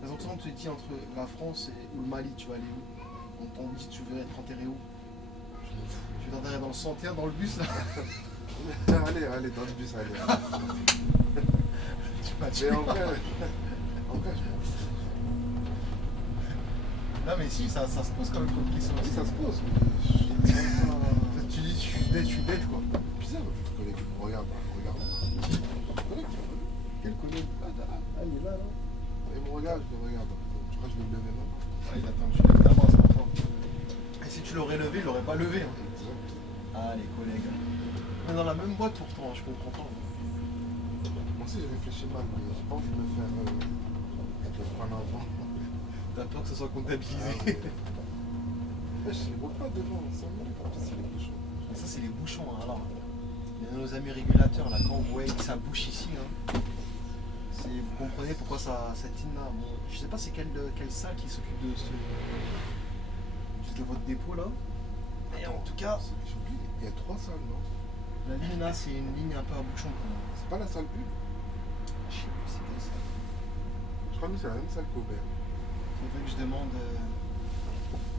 Par exemple, on te dit entre la France ou le Mali, tu vas aller où? On t'en dit tu veux être enterré où? Je m'en fous. Tu veux t'enterrer dans le 101 dans le bus là? Allez, dans le bus, allez. Tu m'as Mais tué. en vrai, je m'en fous. Non, mais si, ça se pose quand même comme question. Oui, ça se pose, mais je sais pas. Tu dis, je suis dead quoi. Bizarre, le collègue qui me regarde, regarde. Le collègue qui me regarde. Quel collègue? Ah, il est là, là. Il me regarde, je le regarde. Je crois que je vais le lever maintenant. Ah, il attend que tu lèves ta main, c'est important. Et si tu l'aurais levé, il l'aurait pas levé. Hein. Exact. Ah, les collègues. On est dans la même boîte pourtant, je comprends pas. Moi aussi, j'ai réfléchi mal, mais j'ai pas envie de me faire prendre avant. T'as peur que ça soit comptabilisé. Ah, ouais. Je les vois pas devant, ça me en plus, c'est les bouchons. Mais ça, c'est les bouchons. Hein. Alors, il y a nos amis régulateurs, là, quand vous voyez que ça bouche ici, hein, vous comprenez pourquoi ça tine là. Bon, je sais pas c'est quelle salle qui s'occupe de votre dépôt là. Et en tout cas, J'ai oublié, il y a 3 salles, non? la ligne là, c'est une ligne un peu à bouchon. C'est pas la salle bulle? Je sais plus c'est quelle salle. Je crois que c'est la même salle qu'Aubert. Faudrait que je demande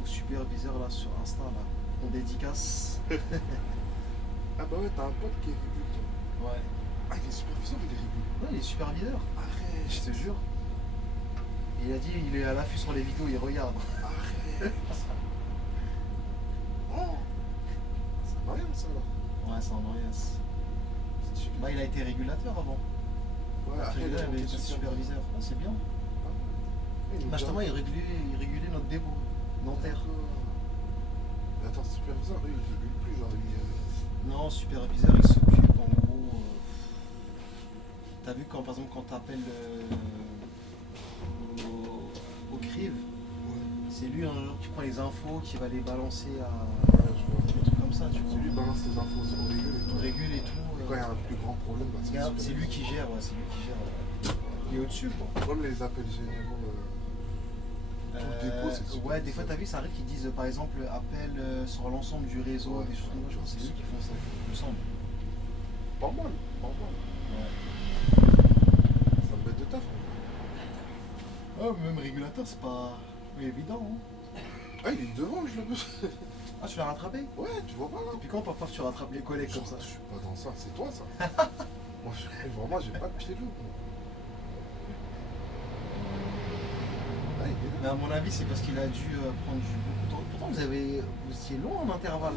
au superviseur là sur Insta là. On dédicace. Ah bah ouais, t'as un pote qui est régule, toi. Ouais. Ah, il est superviseur, il est régule. Ouais, il est superviseur. Arrête. Je te jure. Et il a dit il est à l'affût sur les vidéos, il regarde. Arrête. Oh. Ça n'a rien, ça, là. Ouais, c'est en Orias. Bah, il a été régulateur avant. Ouais, après, Il il a avait monté été sur- superviseur. Ouais, c'est bien. Ah ouais. Il nous Bah, justement, dit- il régulait notre dépôt. Nanterre. D'accord. Mais attends, superviseur, lui, il régule plus, genre, Non, superviseur, il s'occupe en gros. T'as vu quand, par exemple, quand t'appelles au CRIV, Ouais, c'est lui hein, qui prend les infos, qui va les balancer à je vois. des trucs comme ça, tu C'est vois. lui qui balance les infos au régule et On tout. régule et tout. Et quand il y a un plus grand problème, bah, c'est le C'est lui qui gère, ouais, c'est lui qui gère. Il est au-dessus, quoi. Comme les appels généraux. Tout le dépôt, c'est le Ouais, des superviseur. fois, t'as vu, ça arrive qu'ils disent, par exemple, appel sur l'ensemble du réseau, Ouais. des choses comme ça. Je crois que c'est eux qui font ça, il me semble. Pas mal, pas mal. Ouais. Ça me bête de taf. Ah, mais même régulateur, c'est pas évident. Hein. Ah, il est devant, je le veux. Ah, tu l'as rattrapé? Ouais, tu vois pas là. Depuis quand parfois tu rattrapes les collègues comme ça? Je suis pas dans ça, c'est toi ça. Moi, vraiment, j'ai pas de pied lourd. Ah, il est Mais là. à mon avis, c'est parce qu'il a dû prendre beaucoup de temps. Pourtant, vous étiez long en intervalle.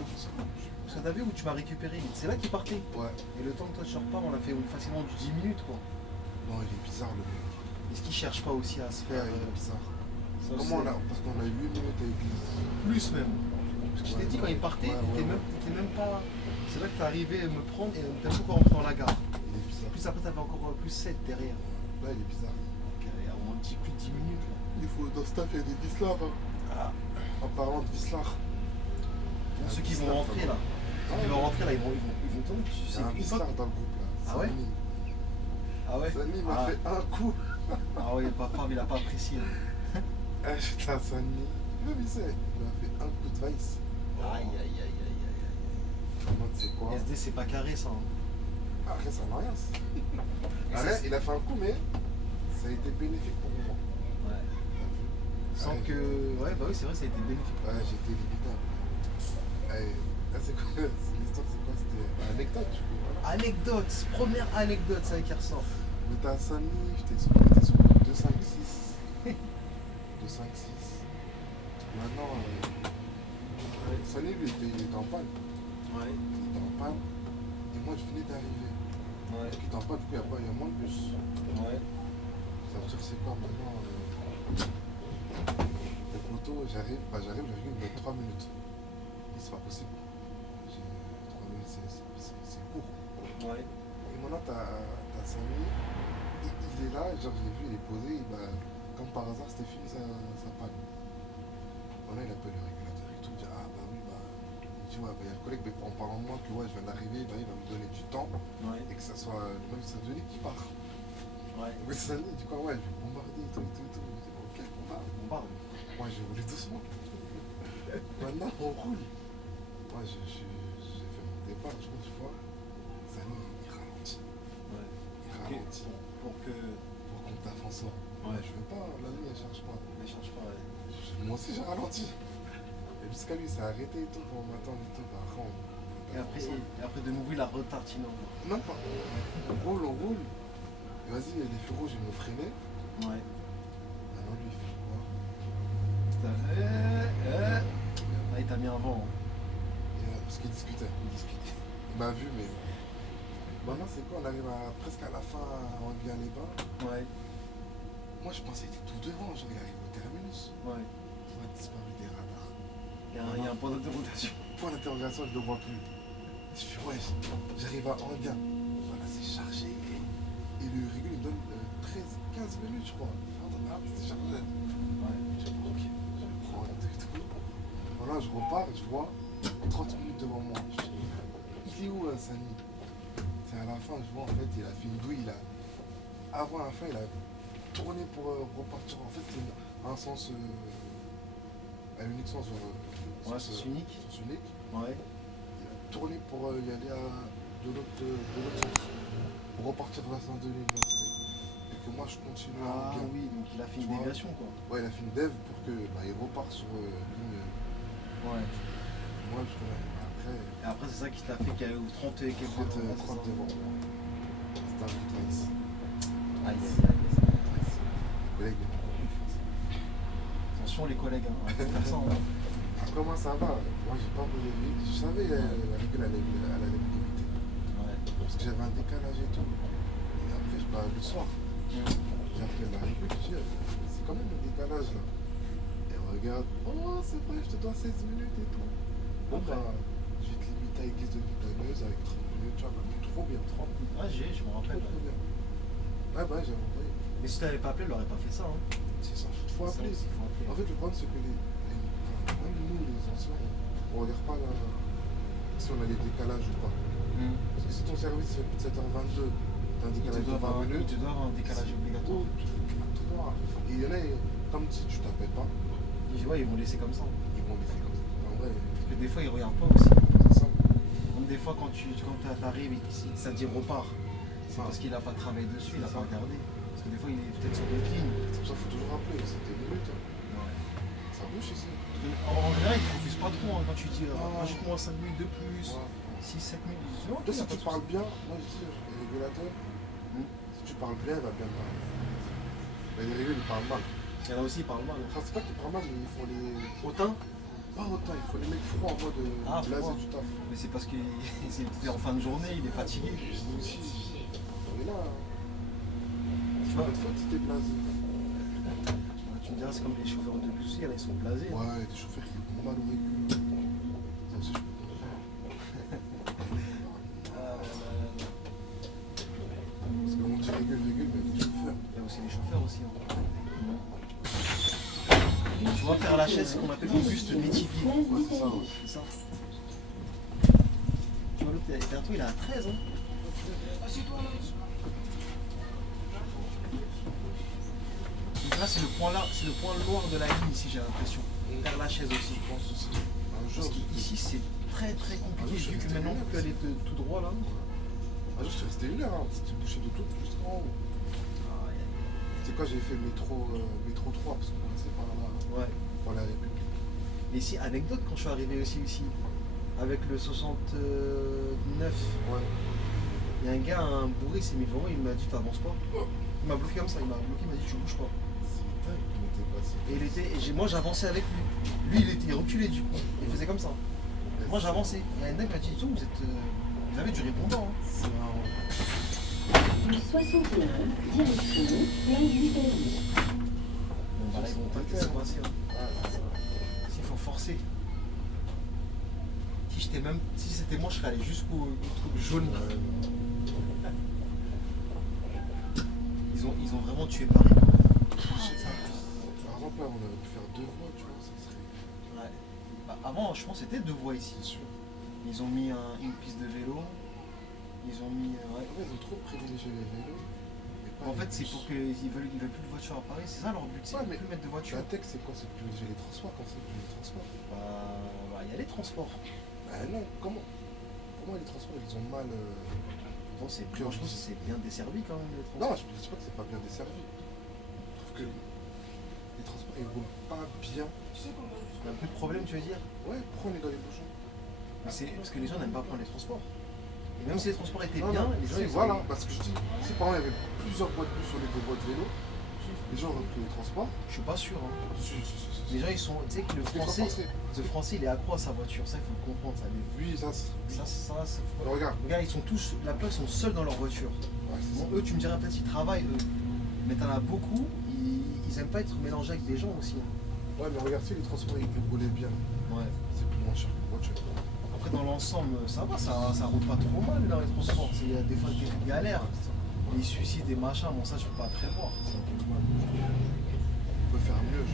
Parce que t'as vu où tu m'as récupéré, c'est là qu'il partait. Ouais. Et le temps que toi tu repars, on a fait facilement du 10 minutes quoi. Non, il est bizarre le mec. Est-ce qu'il cherche pas aussi à se faire. Ouais, il est bizarre. ça, Comment c'est- on a. Parce qu'on a eu 8 minutes avec lui. Plus même. Parce que je t'ai Ouais, dit quand il partait, ouais, t'étais ouais, même pas. C'est là que t'es arrivé à me prendre et t'as pas encore rentré dans la gare. Il est bizarre. Plus après t'avais encore plus 7 derrière. Là, il est bizarre. Donc il y a au moins un petit plus de 10 minutes là. Il faut dans staff, il y a des Vislars. Hein. Ah. En parlant de Vislars. Pour Ah, ceux qui Vislar, vont rentrer ça va. là. Ceux qui vont rentrer là, ils vont tomber. Il y C'est a un une fois Vislar dans le groupe là. Ah ouais Samy. Ah ouais. Samy m'a Ah. fait un coup. Ah ouais, papa, il a pas apprécié. Ah, j'étais à Samy. Même il sait. Il m'a fait un coup de vice. Aïe aïe aïe aïe aïe Comment tu sais quoi? aïe. SD c'est pas carré ça. Hein. Après, ça n'a rien. ça, Arrête, c'est- il a fait un coup, mais ça a été bénéfique pour moi. Ouais. T'as vu? Sans Ouais, que. Ouais bah oui c'est vrai ça a été bénéfique. Ouais, j'étais limité. C'est quoi? C'est l'histoire, c'est quoi? C'était anecdote, du coup. Voilà. Anecdote, première anecdote ça qui ressort. On était à Samy, j'étais sur 256. 256. Maintenant, Samy, lui, il était en panne. Ouais. Il était en panne. Et moi, je venais d'arriver. Ouais. Donc, il était en panne, du coup, il y a moins de bus. Ouais. Ça veut dire que c'est quoi maintenant le poteau, j'arrive, il me donne 3 minutes. Et c'est pas possible. J'ai 3 minutes, c'est court. Ouais. Et maintenant, t'as Samy, il est là, genre j'ai vu, il est posé, comme par hasard, c'était fini sa panne. Maintenant, il appelle le régulateur et tout, il dit ah bah oui, tu vois, il y a le collègue, mais en parlant de moi, que ouais, je viens d'arriver, il va me donner du temps Ouais. et que ça soit le même service qui part. Ouais. Mais Samy, il dit quoi, ouais, je vais bombarder, tout. Je dis ok, on va. On parle. Moi, j'ai roulé doucement. Maintenant, on roule. Moi, j'ai fait mon départ, je crois, une fois. Samy, il ralentit. Ouais. Il Ok. ralentit Pour que. pour qu'on taffe ensemble. Ouais. Je veux pas, la nuit, elle charge pas. Ne change pas. Ouais. Moi aussi, j'ai ralenti. Et jusqu'à lui, ça a arrêté et tout pour m'attendre et tout. Bah, après, Et après de nouveau il a retartiné. Non, pas. On roule. Et vas-y, les feux rouges, ils m'ont freiné. Ouais. Maintenant, lui, il fait quoi? Putain. Ah il t'a mis un vent. Hein. Parce qu'il discutait. Il discutait. Il m'a vu, mais. Maintenant, c'est quoi? On arrive presque à la fin à Enghien-les-Bains. Ouais. Moi, je pensais qu'il était tout devant. Genre, il arrive au terminus. Ouais. Il m'a disparu des radars. Il y a un point d'interrogation. Point d'interrogation, je le vois plus. Je fais, ouais, j'arrive à Enghien. Voilà, c'est chargé. Et le 15 minutes, je crois. C'était Charlotte. Ouais. J'ai dit, ok, je vais prendre et tout. Voilà, je repars et je vois 30 minutes devant moi. Je dis, il est où, Sani? C'est à la fin, je vois, en fait, il a fait une douille, avant la fin, il a tourné pour repartir. En fait, c'est un sens, à unique sens, genre, Ouais, sens unique. Sens unique. Ouais. Il a tourné pour y aller de l'autre sens, pour repartir vers Saint-Denis-Université. Et que moi, je continue Ah bien. oui, donc il a fait une déviation, quoi. Ouais, il a fait une dev pour que il repart sur ligne. Ouais. Moi, je connais. Après, Et après, c'est ça qui t'a fait qu'il y a eu 30 et quelques 30 devants. devant. C'était un peu triste. Aïe, aïe, aïe. Les collègues, Attention les collègues, hein, arrêtez de faire ça. Hein. après moi, ça va. Moi, j'ai pas posé vite. Je savais la règle, elle allait me limiter. Ouais. Parce que j'avais un décalage et tout. Et après, le soir, j'ai appelé la règle. Je dis, c'est quand même un décalage là. Et regarde, oh, c'est vrai, je te dois 16 minutes et tout. Bon, Après. bah, je vais te limiter avec liste de vitaneuse avec 30 minutes, tu vois, bah, trop bien, 30 minutes. Ouais, je me rappelle. Trop bien. Ouais, bah, j'avais envoyé. Mais si tu n'avais pas appelé, il l'aurait pas fait ça. Hein. C'est ça, faut Ça appeler. aussi, faut appeler. En fait, le problème, c'est que même nous, les anciens, on regarde pas si on a des décalages ou pas. Parce que si ton service fait 7h22, t'as un Il te décalage de doit 20 minutes. avoir un décalage obligatoire. Et il y en a, comme si tu t'appelles pas, Ouais, ils vont laisser comme ça. ils vont laisser comme ça. En vrai, Parce que des fois, ils regardent pas aussi. c'est ça. Donc des fois, quand t'arrives et que ça te dit repart, c'est parce qu'il a pas travaillé dessus, il a C'est pas ça. regardé. Parce que des fois, il est peut-être sur d'autres lignes. C'est pour ça qu'il faut toujours rappeler, c'était une minute. Hein. Ouais. Ça bouge ici. En général, ils te refusent pas trop hein, quand tu dis Non. rajoute-moi 5 minutes de plus, Ouais. 6-7 minutes. Ils disent, ok, Toi, y a si pas tu de parles souci. bien, moi je dis, les régulateurs, si tu parles bien, il va bien parler. Mais les régulateurs, ils parlent mal. Il y en a aussi, ils parlent mal. Enfin, c'est pas qu'ils parlent mal, mais ils font les. Autant, Pas autant, il faut les mecs froids en mode Ah, blasé froid. du taf. mais c'est parce qu'il est en fin de journée, il est fatigué. Nous aussi, on est là. Hein. Tu Tu vois, vas être faute si t'es blasé. tu me diras, c'est comme les chauffeurs de bus aussi, il y en a, ils sont blasés. hein. Ouais, des chauffeurs qui ont mal au régul. Ça aussi, je peux comprendre. Parce qu'on dit régule, mais les chauffeurs. Il y a aussi les chauffeurs aussi. Hein. Tu vois, Père Lachaise, c'est ce qu'on appelle le buste métivier. Place Ouais, c'est ça, d'Italie. ouais. C'est ça. Tu vois, l'autre, derrière toi, il a 13 ans. Donc là, c'est le point noir de la ligne ici, j'ai l'impression. Père Lachaise aussi. Je pense aussi. Un jour, Parce qu'ici, c'est très très compliqué. Vu que maintenant, on peut aller tout droit là. un jour, je suis resté 1 heure, hein. C'était bouché de tout jusqu'en haut. C'est quoi, j'ai fait métro 3 parce qu'on passait par là, Ouais. pour la République. Mais ici, anecdote, quand je suis arrivé aussi ici, avec le 69, Ouais. il y a un gars, un bourré, il s'est mis devant moi, il m'a dit t'avances pas. Il m'a bloqué comme ça, il m'a bloqué, il m'a dit tu bouges pas. C'est dingue comment t'es passé. Et moi j'avançais avec lui. Lui il reculait du coup, il faisait comme ça. Moi j'avançais. Il y a un mec qui m'a dit vous avez du répondant. Hein. C'est marrant. Le 61, direction Place d'Italie. Bon bah là ils vont pas te coincer. Hein. Ouais, c'est ça. S'il faut forcer. Si c'était moi je serais allé jusqu'au truc jaune. Ouais, Ils ont vraiment tué Paris. je sais pas. Par exemple, là, on aurait pu faire 2 voies, tu vois, ça serait. Ouais. Bah, avant je pense que c'était 2 voies ici. C'est sûr. Ils ont mis une piste de vélo. Ils ont mis. Ouais. En fait, ils ont trop privilégié les vélos. mais pas En les fait, c'est bus. pour qu'ils veulent plus de voitures à Paris. C'est ça leur but, c'est Ouais, de mais plus mettre de voitures. La tech, c'est quoi? C'est de privilégier les transports quand c'est plus les transports. Bah, il y a les transports. Bah non, comment? Pour moi, les transports, ils ont mal. Pourtant, moi, je trouve que c'est bien desservi quand même, les Non, transports. je dis pas que c'est pas bien desservi. Je trouve que les transports, ils roulent pas bien. Il y a un peu de problème, tu veux dire. Ouais, pourquoi on est dans les bouchons? Mais c'est parce que les gens n'aiment pas prendre les transports. Et même si les transports étaient Non, bien, non, les gens ils voilà, parce que je dis, si par exemple il y avait plusieurs boîtes de bus sur les 2 boîtes de vélo, les gens auraient pris les transports. Je suis pas sûr. Hein. Si. Les gens ils sont. Tu sais que le français il est accro à sa voiture, ça il faut le comprendre. Ça, Oui, ça, faut- regarde. Regarde, ils sont tous. La plupart ils sont seuls dans leur voiture. Ouais, c'est Bon, ça. eux, tu me diras peut-être ils travaillent, eux. Mais t'en as beaucoup, ils aiment pas être mélangés avec des gens aussi. Hein. Ouais, mais regarde, si les transports ils roulaient bien, Ouais. c'est plus moins cher qu'une voiture. Après, dans l'ensemble, ça va, ça roule pas trop mal dans les transports. Il y a des fois des galères. les suicides et machin, bon ça je peux pas prévoir. C'est un peu mal. On peut faire mieux.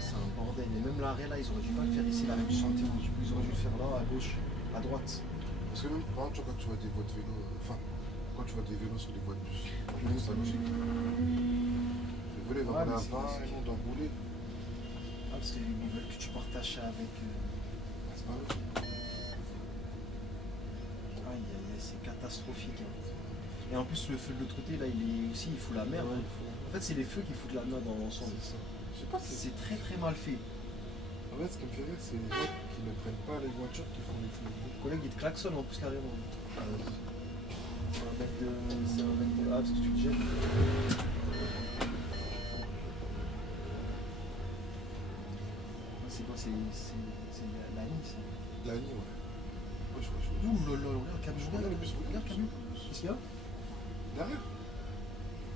C'est un bordel. Et même l'arrêt là, ils auraient dû pas le faire ici, l'arrêt du santé. Ils auraient dû le faire là, à gauche, à droite. Parce que même, par exemple, quand tu vois des voies de vélo, enfin, quand tu vois des vélos sur les voies de bus, je trouve ça logique. Le vélo, il va rouler à 20, ils vont rouler. Ah, parce qu'ils veulent que tu partages ça avec. C'est pas logique. Aïe aïe aïe, c'est catastrophique. Hein. Et en plus, le feu de l'autre côté, là, il fout la merde. Ouais, Hein. il faut. En fait, c'est les feux qui foutent la merde dans l'ensemble. C'est ça. Je sais pas si C'est très très mal fait. En fait, ce qui me fait rire, c'est les gens qui ne prennent pas les voitures qui font les feux. Le collègue, il te klaxonne en plus carrément. C'est un mec de. Ah, parce que tu le gênes. C'est quoi? C'est la ligne, ça. La nuit, ouais. Wesh, wesh, wesh. Ouh, lol, regarde le camion. Regarde le bus, Regarde le camion. Qu'est-ce qu'il y a? Derrière.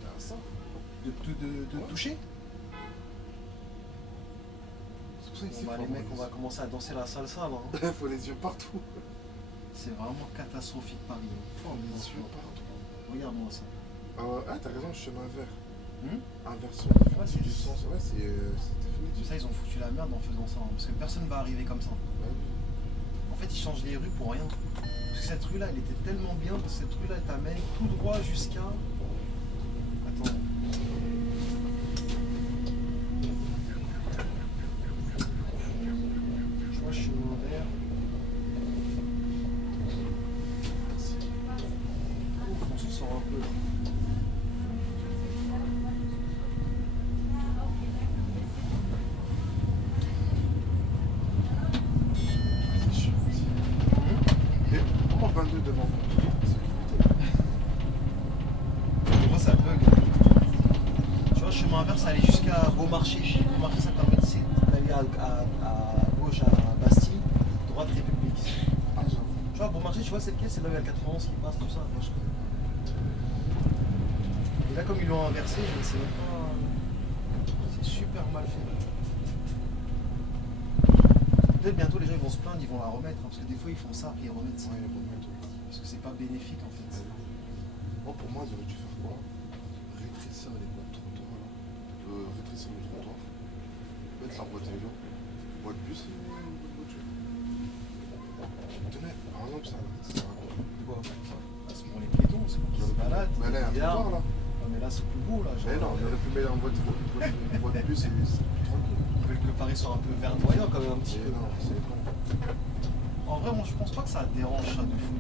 Derrière ça. De toucher? C'est pour ça ici, Bon, bah, les mecs, on va commencer à danser la salsa là. Hein. Il faut les yeux partout. C'est vraiment catastrophique Paris. Faut les yeux partout. Regarde-moi ça. Ah, t'as raison, chemin vert. Hum Inversion Ouais, c'est du sens. Ouais, c'est définitif. Ça, ils ont foutu la merde en faisant ça. Hein, parce que personne va arriver comme ça. Ouais. En fait, ils changent les rues pour rien. Parce que cette rue-là, elle était tellement bien. Parce que cette rue-là, elle t'amène tout droit jusqu'à. Attends. Je vois, je suis vert. Ouf, on se sort un peu là. C'est chiant aussi. Et pourquoi 22 devant Moi, ça bug. Tu vois, chemin inverse, ça allait jusqu'à Beaumarchais. Beaumarchais, ça permet d'aller à gauche à Bastille, droite République. Ah, j'avoue. Tu vois, Beaumarchais, tu vois, c'est lequel? C'est là où il y a le 91 qui passe, tout ça. Moi, je connais Et là, comme ils l'ont inversé, je ne sais même pas. C'est super mal fait. Peut-être bientôt les gens ils vont se plaindre, ils vont la remettre. Hein, parce que des fois, ils font ça, puis ils remettent ça. pas. Ouais, il y a beaucoup de trucs. Parce que c'est pas bénéfique en fait. Moi, pour moi, ils auraient dû faire quoi? Rétrécir les voies de trottoir, là. Rétrécir le trottoir. Mettre la voie de vélo. Voie de bus et une voiture. Tenez, par exemple, ça, là. Ça sert à quoi? Quoi ça, c'est pour les piétons, c'est pour qu'ils se baladent. Mais là, il y a un trottoir, là. Non, mais là, c'est plus beau là. Mais non, on aurait pu mettre en voie de bus et c'est tranquille. Ils veulent que Paris soit un peu verdoyant quand même un petit Mais peu. non, c'est bon. En vrai, moi je pense pas que ça dérange ça de fou.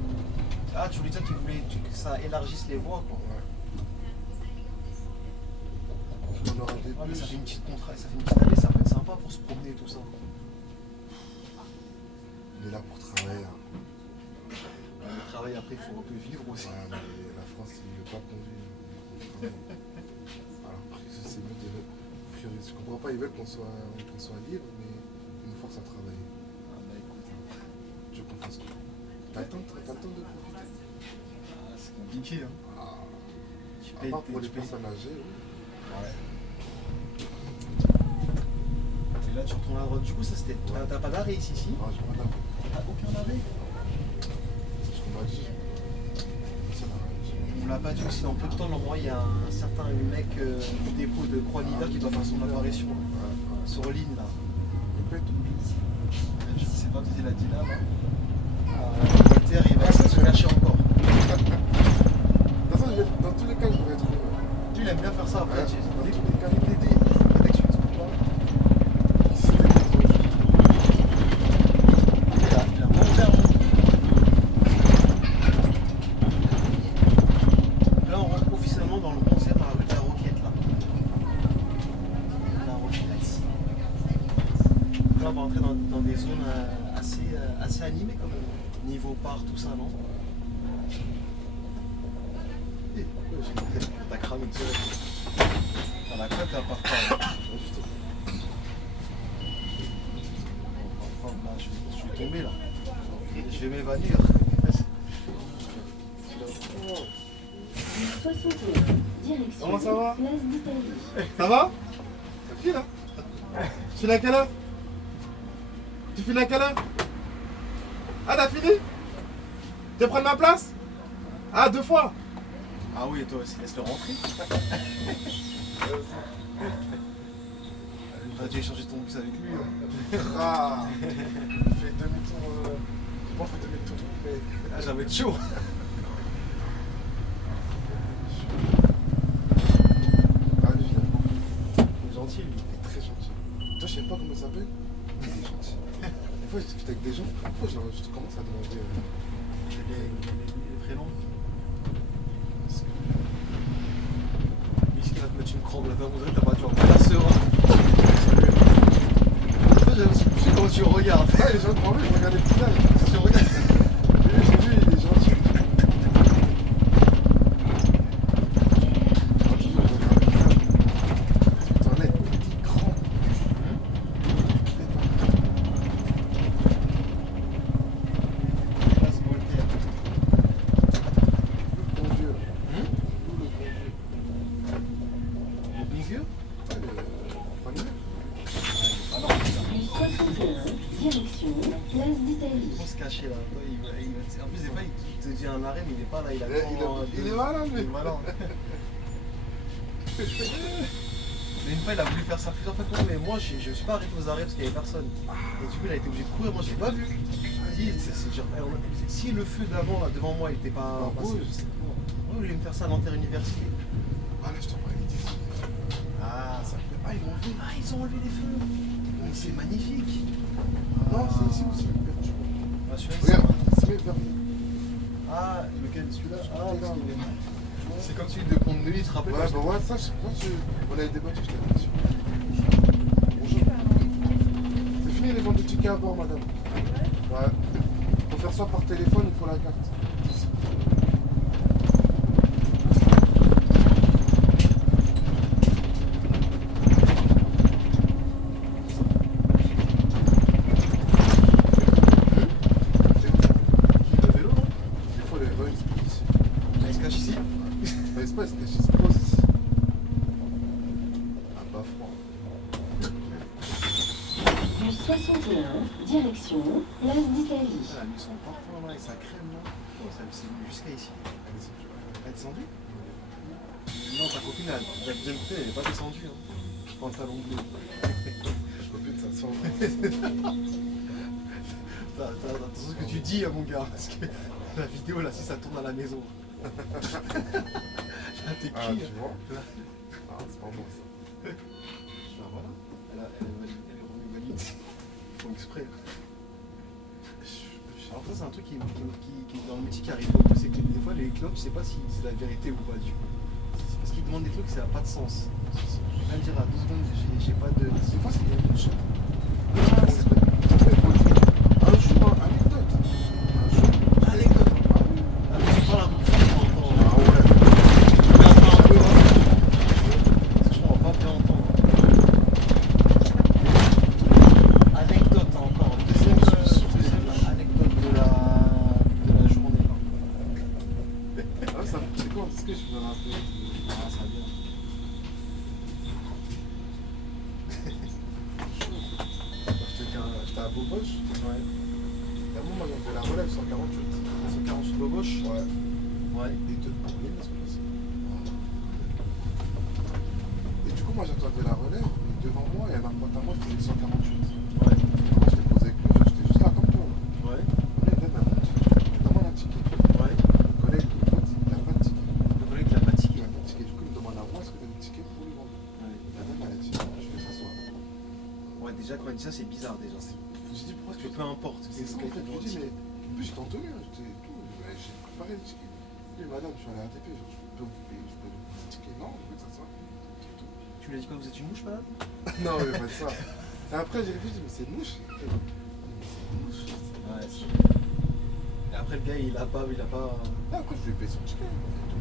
Ah, tu voulais dire que que ça élargisse les voies quoi. Ouais. On aura des Ouais, mais bus. ça fait une petite ça fait une petite allée, ça peut être sympa pour se promener tout ça. On est là pour travailler. Hein. Le travail après, il faut un peu vivre aussi. Ouais, mais la France, il ne veut pas qu'on vive. Alors, c'est mieux de prioriser. Je comprends pas, ils veulent qu'on soit libre, mais ils nous forcent à travailler. Ah bah écoute, Je comprends ce que t'as le temps de profiter. c'est compliqué hein. Ah. Tu À payes part pour les tu payes- personnes âgées, oui. Ouais. Et là tu retournes à droite. Du coup ça c'était. Ouais. T'as pas d'arrêt ici si? Ah, je m'en ai. T'as aucun arrêt? C'est ce qu'on m'a dit. Ça n'a rien dit. On me l'a pas dit aussi dans peu de temps, normalement il y a un certain mec du dépôt de Croix-Nida qui doit faire son apparition Ouais. sur l'île là. Répète. Je sais pas si il a dit là. Voltaire il va essayer de se cacher encore. De toute façon, dans tous les cas, je devrais être. Lui il aime bien faire ça après. Ouais, dans Dès tous les cas. qu'il t'aide, il t'excuse. Il a pas ouvert. Là on rentre officiellement dans le 11e à la rue de la Roquette là. La Roquette. Là on va rentrer dans des zones assez animées comme niveau parc, tout ça, non? T'as cramé direct. T'as la claque à part là. Là, je vais tomber là. Je vais m'évanouir. 60 mètres. Direction. Comment ça va? Place d'Italie. Ça va? C'est qui là? Tu finis à quelle heure? Tu finis à quelle heure? Ah, t'as fini? Tu veux prendre ma place? Ah, 2 fois. Ah oui, toi aussi, laisse-le rentrer. Ah, tu as échangé ton bus avec lui. Ah, il fait demi-tour. Je pense qu'il fait demi-tour, mais. Ah, j'avais être chaud. Ah, lui, je l'aime beaucoup. Il est gentil, lui. Il est très gentil. Toi, je sais pas comment il s'appelle. Il est gentil. Des fois, je discute avec des gens. Parfois, je commence à demander. Les prénoms. Mais ce qui va te mettre une crampe là-dedans, on dirait que t'as pas, tu vas pas la sœur. Je sais comment tu regardes. Ah, les gens devant lui, je regarde les visages. Tu regardes. J'ai vu, il est gentil. T'en es petit grand. Place Voltaire. Le bon vieux. Hum? Le bon vieux. Le bon vieux? Ouais, le premier. Ah non, Bus 61, direction Place d'Italie. faut se cacher là. Toi, en plus, des fois, il te dit un arrêt, mais il est pas là. Il attend. Il est malin, Il lui. est malin. Mais une fois, il a voulu faire ça plusieurs fois que moi, mais moi, je suis pas arrêté aux arrêts parce qu'il y avait personne. Et du coup, il a été obligé de courir. Moi, j'ai pas vu. Il dit, c'est genre, si le feu d'avant, là, devant moi, il était pas passé. Rouge, c'est bon. Moi, je voulais me faire ça à Nanterre Université. Ah, là, je t'en parle. Ah, ça fait. Ah, ils l'ont vu. Ah, ils ont enlevé les feux. Mais c'est magnifique. Non, c'est ici aussi. Ah, celui-là, Regarde, c'est mes vernis. Ah, lequel? Celui-là? Ah, Celui-là. parce qu'il est. C'est comme celui de Pont-de-Neuilly, tu te rappelles? Ouais, bah ouais, ça, on avait débattu, je t'avais dit. Bonjour. C'est fini les ventes de tickets à bord, madame. Ouais. Pour faire ça par téléphone, il faut la carte. Qui le vélo, non? Des fois, les runs, ils se posent ici. Il se cache ici. Enfin, ils se posent, ils se posent ici. Ah, pas froid. Bus 61, direction Place d'Italie. Ah, ils sont parfois là et ça crème là. Oh, ça c'est jusqu'à ici. Elle est descendue? Non, ta copine, la deuxième côté, elle est pas descendue. Hein. Pantalon bleu. Je copine, ça sent. Attention ce que tu dis, mon gars, parce que la vidéo là, si ça tourne à la maison. Là, t'es Ah, qui tu hein? vois? Ah, c'est pas bon ça. Ah, voilà, elle est revenue valide. Ils font exprès. Alors ça c'est un truc qui dans le métier qui arrive beaucoup, c'est que des fois les clubs, je sais pas si c'est la vérité ou pas du coup. Parce qu'ils demandent des trucs, ça n'a pas de sens. Je vais même dire à 2 secondes, j'ai pas de. Des fois, c'est une chose. Ah, Un jour, anecdote. Un jour. Anecdote. Ah oui. Ah, mais tu parles un peu plus longtemps. Ah ouais. Regarde un peu, hein. Parce que je crois qu'on va pas bien entendre. Anecdote hein, encore. Deuxième anecdote de la journée. Ah, ça, c'est quoi? Est-ce que je me rappelle? Ah, ça vient. J'étais à Beauboche. Ouais. Et à un moment, il y avait la relève 148. 140 sur le gauche. Ouais. Ouais. Et de parler, parce que c'est. Et du coup, moi, j'attendais la relève. Et devant moi, il y avait un pote à moi qui faisait 148. Ouais. Moi, j'étais posé avec lui. J'étais juste là comme toi. Ouais. Là, il donne un montre. Il demande un ticket. Ouais. Le collègue, le pote, il n'a pas de ticket. Le collègue l'a fatigué. Il n'a pas de ticket. Du coup, il me demande à moi est-ce que tu as des tickets pour lui vendre. Ouais. La dame, elle a dit je vais s'asseoir. Ouais, déjà quand elle dit ça, c'est bizarre déjà. J'ai dit pourquoi Parce que peu importe. C'est ça en fait, je lui dis, mais en plus j'étais en tenue, hein, j'étais tout, j'ai préparé le ticket. Je lui dis, madame, je suis allé à RATP, genre, je peux vous payer, je peux vous payer le ticket. Non, je veux que ça soit. Tu lui as dit quoi, vous êtes une mouche, madame? Non, il n'y a pas de ça. Et après, j'ai réfléchi, mais c'est une mouche. Mais c'est une mouche. Ouais. Et après, le gars, il a pas. Et après, je lui ai payé son ticket.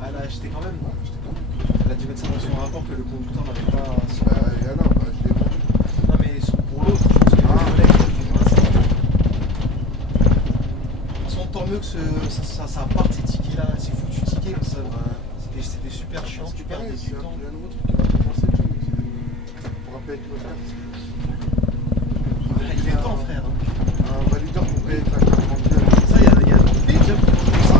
Ah, elle a acheté quand même. Ouais, j'étais quand même. Elle a dû mettre ça dans son rapport que le conducteur n'avait pas son. Et alors, bah, je l'ai vendu. Non, mais pour l'autre, je pense que le collègue, tant mieux que ça parte ces tickets là, ces foutus tickets comme ça. Ouais. C'était super chiant, Parce que super pareil, c'est débutant. un nouveau truc qui m'a commencé, tu vois, pour rappeler avec notre carte. Il est temps, frère. Un valideur pour payer avec la carte bancaire. Ça, il y a d'autres pays déjà pour faire ça.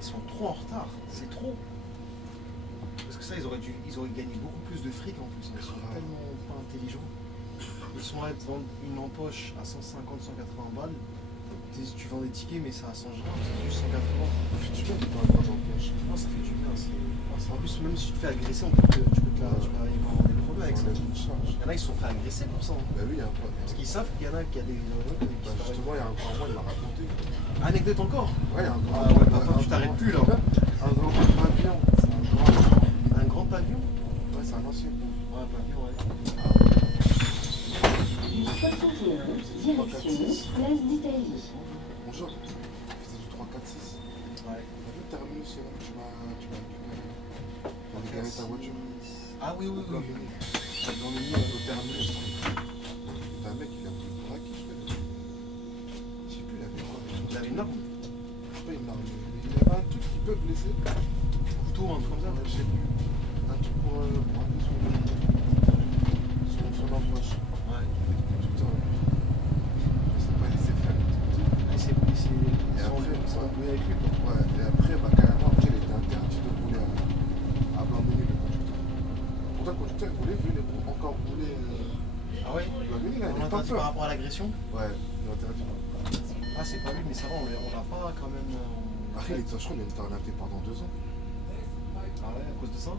ils sont trop en retard. C'est trop. Parce que ça, ils auraient gagné beaucoup plus de fric en plus. Ils sont tellement pas intelligents. Ils sont là, ils te vendent une empoche à 150-180 balles. Tu vends des tickets, mais ça change rien. C'est juste 180. Ça fait du bien de pas avoir d'empoche. Non, ça fait du bien. En plus, même si tu te fais agresser, tu peux arriver à avoir des problèmes avec ça. Ça enlève une charge. Il y en a, ils se sont fait agresser pour ça. Bah oui, il y a un pote. Parce qu'ils savent qu'il y en a qui a des. Bah justement, il y a encore un mois, il m'a raconté. Anecdote encore. Ouais, il y a encore Ah ouais, parfois tu t'arrêtes plus là. Un grand pavillon. C'est un grand. Un grand pavillon. Ouais, c'est un ancien pavillon. Ouais, un pavillon, ouais. Du 61, direction Place d'Italie. Bonjour. C'est du 3, 4, 6. Ouais. T'as vu le terminus, c'est là que tu m'as récupéré. T'as dégaré ta voiture. Ah oui, oui, Plein oui. menu. Dans le milieu, au terminus. T'as un mec, il a pris le braque, je sais plus, il avait quoi. Il avait une arme. Je sais pas, il m'a armé. Il avait un truc qui peut blesser. Couteau, un truc comme ça. Ouais, je sais plus. Un truc pour aller son empoche. Ouais. Tout un. Je sais pas laisser faire. Et c'est. Et après, ça va bouiller avec lui, quoi. Ouais, et après, bah, carrément, après, il était interdit de rouler à Blanc-Ménil, le conducteur. Pourtant, le conducteur, il voulait, vu, il est encore rouler. Ah ouais. Blanc-Ménil, il On avait l'a pas interdit par peur. rapport à l'agression. Ouais, il est interdit. Ah, c'est pas lui, mais ça va, on l'a pas quand même. Après, il était, je crois, il était arrêté pendant 2 ans. Ah ouais, à cause de ça.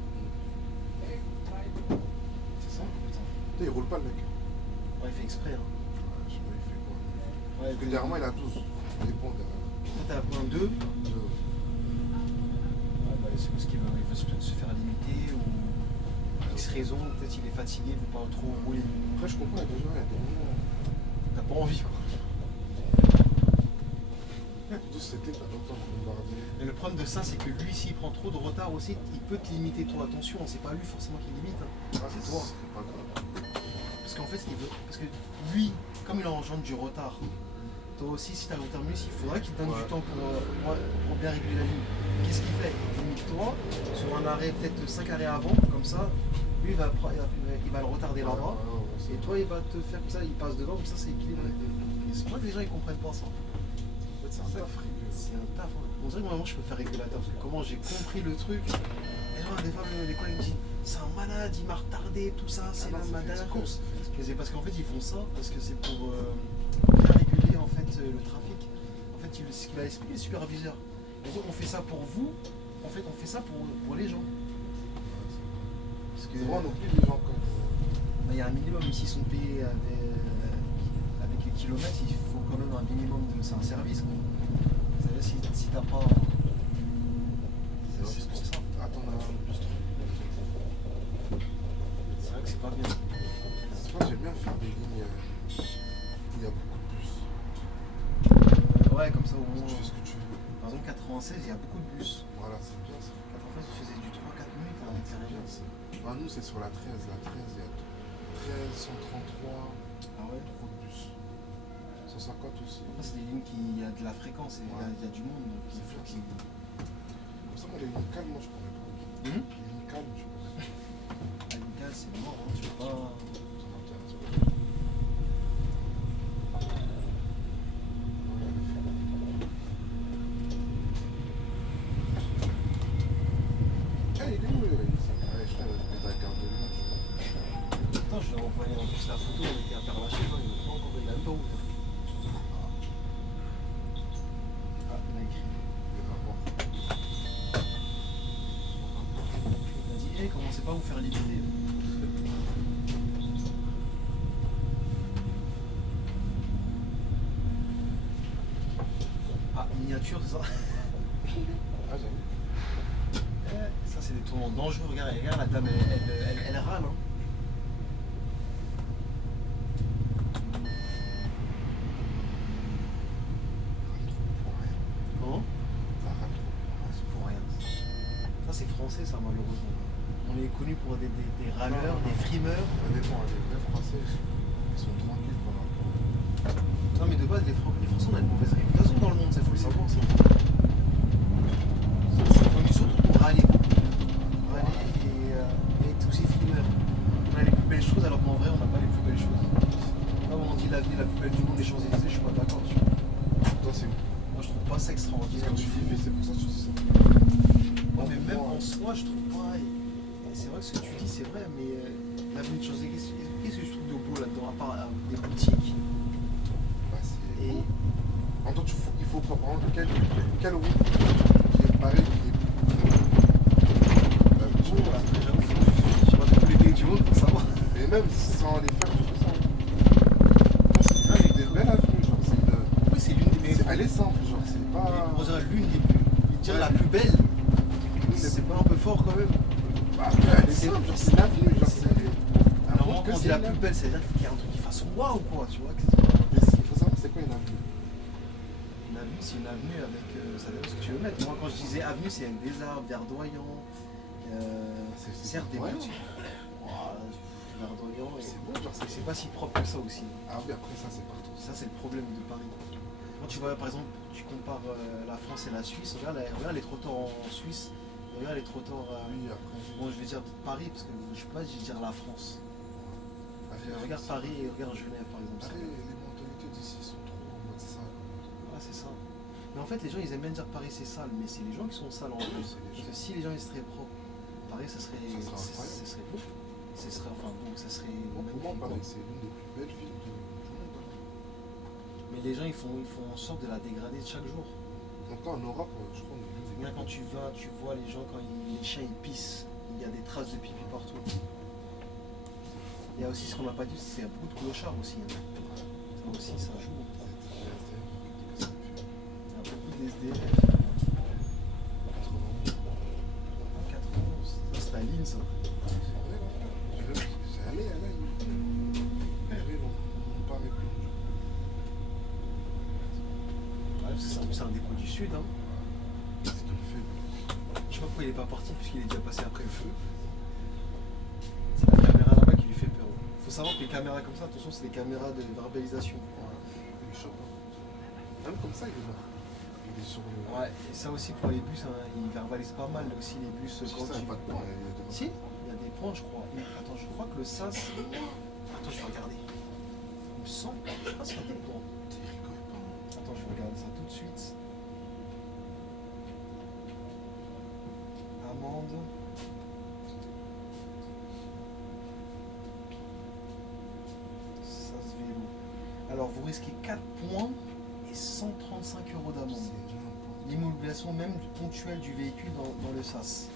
C'est ça? Putain, il roule pas, le mec. Ouais, il fait exprès. Hein. Ouais, je sais pas, il fait quoi. Ouais, Parce que derrière moi, il a 12. Il répond derrière. Toi, t'as un 2. Deux. Ouais, bah, c'est parce qu'il veut peut-être se faire limiter ou X raison, peut-être il est fatigué, il veut pas trop rouler. Après, je comprends, il y a des gens, il y a des moments. T'as pas envie quoi. 12, c'était, t'as longtemps de bombarder. Mais le problème de ça, c'est que lui, s'il prend trop de retard aussi, il peut te limiter toi. Attention, c'est pas lui forcément qui limite, hein. Ah, C'est toi. C'est pas grave. Parce qu'en fait, ce qu'il veut, parce que lui, comme il engendre du retard, toi aussi, si t'as un retard minus, il faudra qu'il te donne Ouais. du temps pour bien réguler la ligne. Qu'est-ce qu'il fait? Il limite toi sur un arrêt, peut-être 5 arrêts avant, comme ça, lui, il va le retarder là-bas. Et toi, il va te faire comme ça, il passe devant, comme ça, c'est équilibré. Et c'est pour ça que les gens, ils comprennent pas ça. En fait, c'est un taf frileux. C'est un taf. Hein. On dirait que moi, je peux faire régulateur, parce que comment j'ai compris le truc. Et genre, des fois, les collègues me disent, c'est un malade, il m'a retardé, tout ça, c'est ma dernière course. Et c'est parce qu'en fait, ils font ça, parce que c'est pour bien réguler en fait, le trafic. En fait, ce qu'il va expliquer, le superviseur. Il va dire, on fait ça pour vous, en fait, on fait ça pour les gens. Parce que C'est vrai, on oublie les gens comme. il y a un minimum, s'ils sont payés avec les kilomètres, il faut quand même un minimum de. C'est un service. Quoi. C'est-à-dire si t'as pas. C'est pour ça. Attends, on a un bus trop. C'est vrai que c'est pas bien. C'est pas, j'aime bien faire des lignes où il y a beaucoup de bus. Ouais, comme ça au moins. Tu fais ce que tu veux. Par exemple, 96, il y a beaucoup de bus. Voilà, c'est bien ça. 96, je faisais du 3-4 minutes à l'intérieur. Ah, nous, c'est sur la 13. La 13, il y a 13, 133. Ah ouais? Trop de bus. 150 aussi. Après, c'est des lignes qui il y a de la fréquence et il y a du monde. Donc c'est flexible. Comme ça, moi, les lignes calmes, moi, je pourrais pas. Les lignes calmes, je pourrais pas. À l'Unical, c'est mort, hein, tu peux pas. Ça m'intéresse. Ah, il est où, ouais, je crois qu'il est à la gare de Lyon. Attends, je lui ai envoyé en plus la photo, on était à Père-Lachaise, hein, il m'a pas encore, il a même pas ouvert. Ah, il a écrit. Il va voir. Il a dit, hé, commencez pas à vous faire limiter. Ah, miniature, c'est ça? Ah, j'avoue. Ça, c'est des tournants dangereux. Regarde, la dame, elle râle. Hein. Comment? Ça rate trop. Ah, c'est pour rien. Ça, c'est français, ça, malheureusement. On est connu pour des râleurs, des frimeurs. Ça dépend, les vrais Français, ils sont tranquilles par rapport. Non, mais de base, les Français, on a une mauvaise réputation dans le monde, ça, faut le savoir. Ça. C'est connu surtout pour râler. Râler et être aussi frimeur. On a les plus belles choses, alors qu'en vrai, on n'a pas les plus belles choses. Là, on dit l'avenue la plus belle du monde des Champs-Élysées, je suis pas d'accord. Toi, c'est où? Moi, je trouve pas ça extraordinaire. Quand tu vivais, c'est pour ça que tu dis ça. moi je trouve pas. Et c'est vrai que ce que tu dis, c'est vrai, mais l'avenue de Champs-Élysées, qu'est-ce que je trouve de beau là-dedans, à part des boutiques Bah, c'est et. beau. En même temps, il faut comprendre quelle route qui est pareille au début. Bon, après, j'avoue, je sais pas de tous les pays du monde pour savoir. Et même sans les faire, tu fais ça. C'est avec des belles avenues, genre, Oui, c'est l'une des meilleures. elle est simple, genre, c'est pas. On dirait l'une des plus. Je dirais la plus belle. C'est pas un peu fort quand même. Bah, elle est simple, genre, c'est l'avenue, genre, c'est. Alors, quand on dit la plus belle, c'est-à-dire qu'il y a un truc qui fasse waouh, quoi, tu vois. Mais il faut savoir, c'est quoi une avenue? Une avenue, c'est une avenue avec. Ça dépend ce que tu veux mettre. Moi, quand je disais avenue, c'est avec des arbres verdoyants. Certes, des verdoyant. boutiques. Verdoyant. C'est beau, genre, C'est pas si propre que ça aussi. Ah oui, après ça, c'est partout. Ça, c'est le problème de Paris. Quand tu vois, par exemple, tu compares la France et la Suisse, regarde les trottoirs en Suisse, regarde les trottoirs. Oui, après. Bon, je vais dire peut-être Paris, parce que je sais pas, je vais dire la France. Regarde ça. Paris et regarde Genève, par exemple. Après, les mentalités d'ici sont trop en mode sale. Ah, c'est ça. Mais en fait, les gens, ils aiment bien dire Paris, c'est sale, mais c'est les gens qui sont sales en plus. C'est les Parce gens. que si les gens, ils seraient propres, Paris, ça serait incroyable. beau. Ce serait, enfin bon, ça serait. Bon, pour moi, magnifique, Paris, quoi. c'est l'une des plus belles villes du monde. Mais les gens, ils font en sorte de la dégrader chaque jour. Donc, là, en Europe, je crois qu'on est l'une des Regarde, quand tu vas, tu vois les gens, les chiens, ils pissent. Il y a des traces de pipi partout. Il y a aussi ce qu'on n'a pas dit, c'est qu'il y a beaucoup de clochards aussi. Hein. Ça aussi, ça joue. Il y a beaucoup d'SDF. 91. Ça, c'est la ligne, ça. J'ai allé, on parle plus. Ouais, parce que c'est un dépôt du Sud. Hein. C'est ce qu'il fait. Je sais pas pourquoi il est pas parti, puisqu'il est déjà passé après le feu. C'est la caméra là-bas qui lui fait peur. Il faut savoir que les caméras comme ça, attention, c'est des caméras de verbalisation. Il est chaud. Même comme ça, il est là. Il est sur le. Ouais, et ça aussi pour les bus, hein, ils verbalisent pas mal aussi les bus Si quand ça, il tu... n'y a pas de point. Si, il y a des points, je crois. Mais attends, je crois que le SAS. Attends, je vais regarder. Il me semble. Je sais pas s'il y a des points. Attends, je vais regarder ça tout de suite. Amende. SAS vélo. Alors, vous risquez 4 points et 135 € d'amende. L'immobilisation même ponctuelle du véhicule dans le SAS.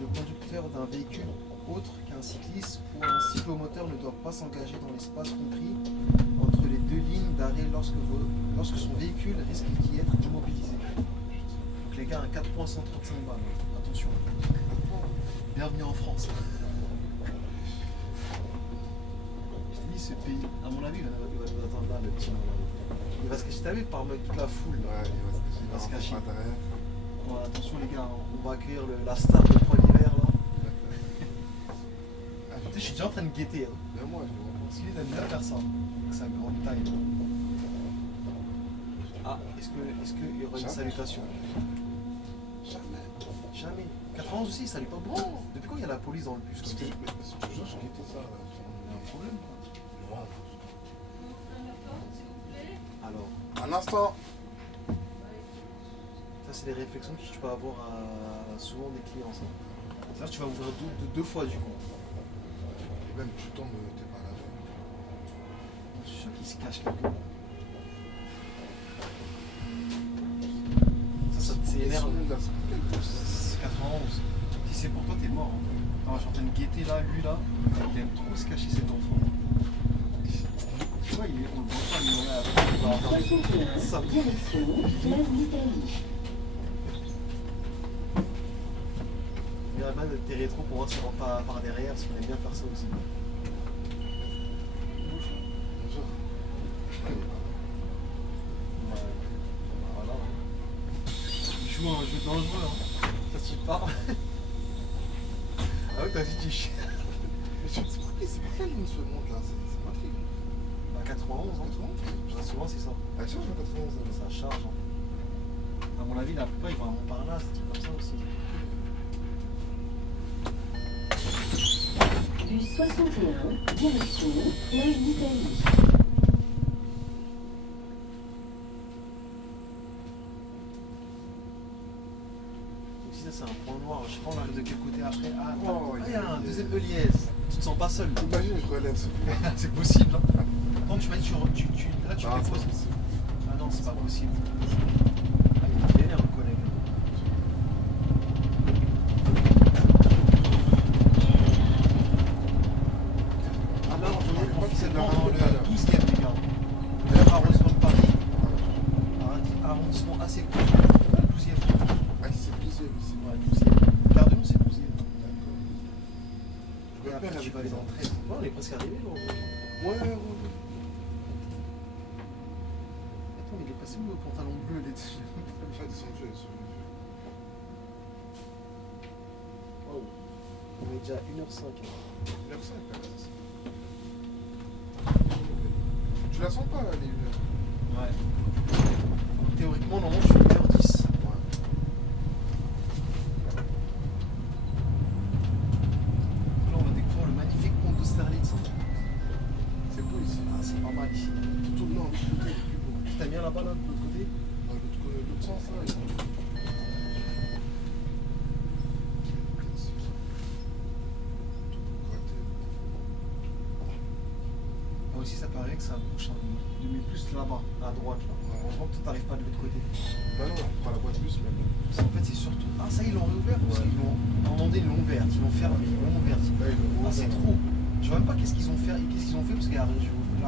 Le conducteur d'un véhicule autre qu'un cycliste ou un cyclomoteur ne doit pas s'engager dans l'espace compris entre les deux lignes d'arrêt lorsque son véhicule risque d'y être immobilisé. Donc les gars, un 4 points 135 balles. Attention. Bienvenue en France. Je t'ai dit, ce pays, à mon avis, il va nous attendre là, le petit. Il va se cacher, t'as vu, parmi toute la foule. Ouais, il va se cacher. cacher. Dans l'intérieur. Bon, attention les gars, on va accueillir la star de Point d'hiver là. Tu sais, je suis déjà en train de guetter. Hein. Même moi, je le vois pas. Parce qu'il aime bien faire ça, avec sa grande taille. Ah, est-ce qu'il y aura une Jamais. salutation? Jamais. Jamais. 91 aussi, il salue pas beaucoup. Depuis quand il y a la police dans le bus Parce comme que ça? je te jure, je guettais ça. Là. Il y a un problème quoi. Ouais. Alors, Un instant. ça c'est des réflexions que tu peux avoir souvent des clients ça. C'est-à-dire que tu vas ouvrir deux fois du coup. Et même tu tombes, t'es pas là. Je suis sûr qu'il se cache quelque part. Ça c'est énervant. C'est 91. Si c'est pour toi, t'es mort. Hein. Attends, je suis en train de guetter là, lui là. Il aime trop se cacher cet enfant. Tu vois, on le voit pas, il va avoir 61, ça. direction Place d'Italie. Il y a mal tes rétros pour voir si on rentre par derrière, parce qu'on aime bien faire ça aussi. Bonjour. Voilà. Il joue un jeu dangereux, hein. Ça tu parles. Ah ouais, t'as dit tu chies. Mais je sais pas, c'est pas quelle ligne ce monde là, c'est pas très. Bah 91, hein. Souvent c'est ça. Elle change à 91 là. Ça charge. Hein. À mon avis, la plupart ils vont à Montparnasse, des trucs comme ça aussi. Bus 61, direction Place d'Italie. Donc si sais, c'est un point noir. Je sais pas, on arrive de quel côté après. Ah, Oh, il y a un deuxième Eliès. Tu te sens pas seul là. Imagine, je relève ce coup. C'est possible. Hein. Quand tu m'as dit, là, tu Ah, c'est déposes. possible. Ah non, c'est pas possible. Ah, il est vénère, le collègue. Ah non, on est officiellement dans le 12e, les gars. Le arrondissement de Paris. Arrondissement assez court. Le 12e. Ah, c'est le 12e ici. Ouais, 12e. Gardons, c'est 12e. D'accord. Et après, tu vas aller dans le 13. Ouais, on est presque arrivé, là. Ouais. Attends, mais il est passé où le pantalon bleu les... Enfin, descendu, elle est descendue. Oh. On est déjà à 1h05. 1h05, là. Tu la sens pas, les 1h? Ouais. Donc, théoriquement, normalement, je suis 1h10. Ouais. Là, on va découvrir le magnifique pont d'Austerlitz. C'est beau ici. Ah, c'est pas mal ici. Tout non, l'autre côté, il est plus beau. T'as bien là-bas, là, de l'autre côté? L'autre sens, là, il est beau. Moi aussi, ça paraît que ça bouge un peu. Mais plus là-bas, à droite, là. Ouais. Heureusement que toi, t'arrives pas de l'autre côté. Bah non, on prend la voie de bus même. Parce qu'en fait, c'est surtout. Ah, ça, ils l'ont réouvert parce Ouais. qu'ils l'ont. À un moment donné, ils l'ont ouverte, ils l'ont fermé, ils l'ont ouverte. Là, il est Ah, c'est trop. Je vois même pas qu'est-ce qu'ils ont fait, parce que la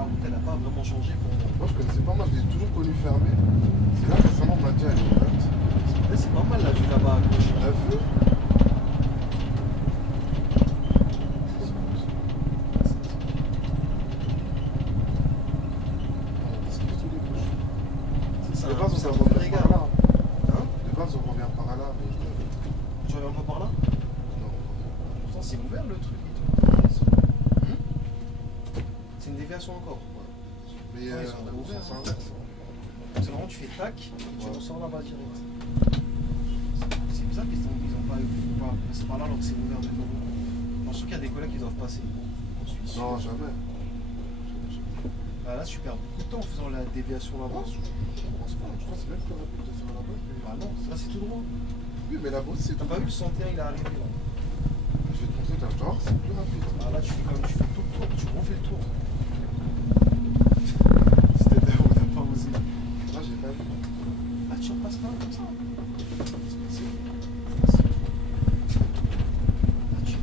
route, elle a pas vraiment changé pour moi. Moi, je connaissais pas mal, je l'ai toujours connu fermé. C'est là récemment, on m'a dit, elle est ouverte. Là, c'est pas mal la vue là-bas à gauche. T'as vu? On esquive tous les bouches. C'est De base, on un revient par régal. là. Hein? De base, on revient par là, mais Tu reviens pas par là? non. Pourtant, c'est ouvert le truc et tout. C'est une déviation encore. Mais Ouais, ils sont on ouverts, s'en hein. inverse. C'est vraiment, tu fais tac, et tu Ouais. ressors là-bas direct. C'est bizarre qu'ils ont pas passé par là alors que c'est ouvert de nouveau. Je suis sûr qu'il y a des collègues qui doivent passer. En Suisse. Non, jamais. Bah là, tu perds beaucoup de temps en faisant la déviation là-bas. Je pense pas. Je crois que c'est même plus rapide de faire là-bas. Bah non, là c'est tout droit. Oui, mais là-bas, c'est T'as pas vu le 101, il est arrivé là. Je vais te montrer, t'as genre, c'est plus rapide. Ah là, tu fais tout le tour, tu refais le tour. C'était là où T'as pas osé. Moi, j'ai pas vu. Ah, tu repasses pas comme ça.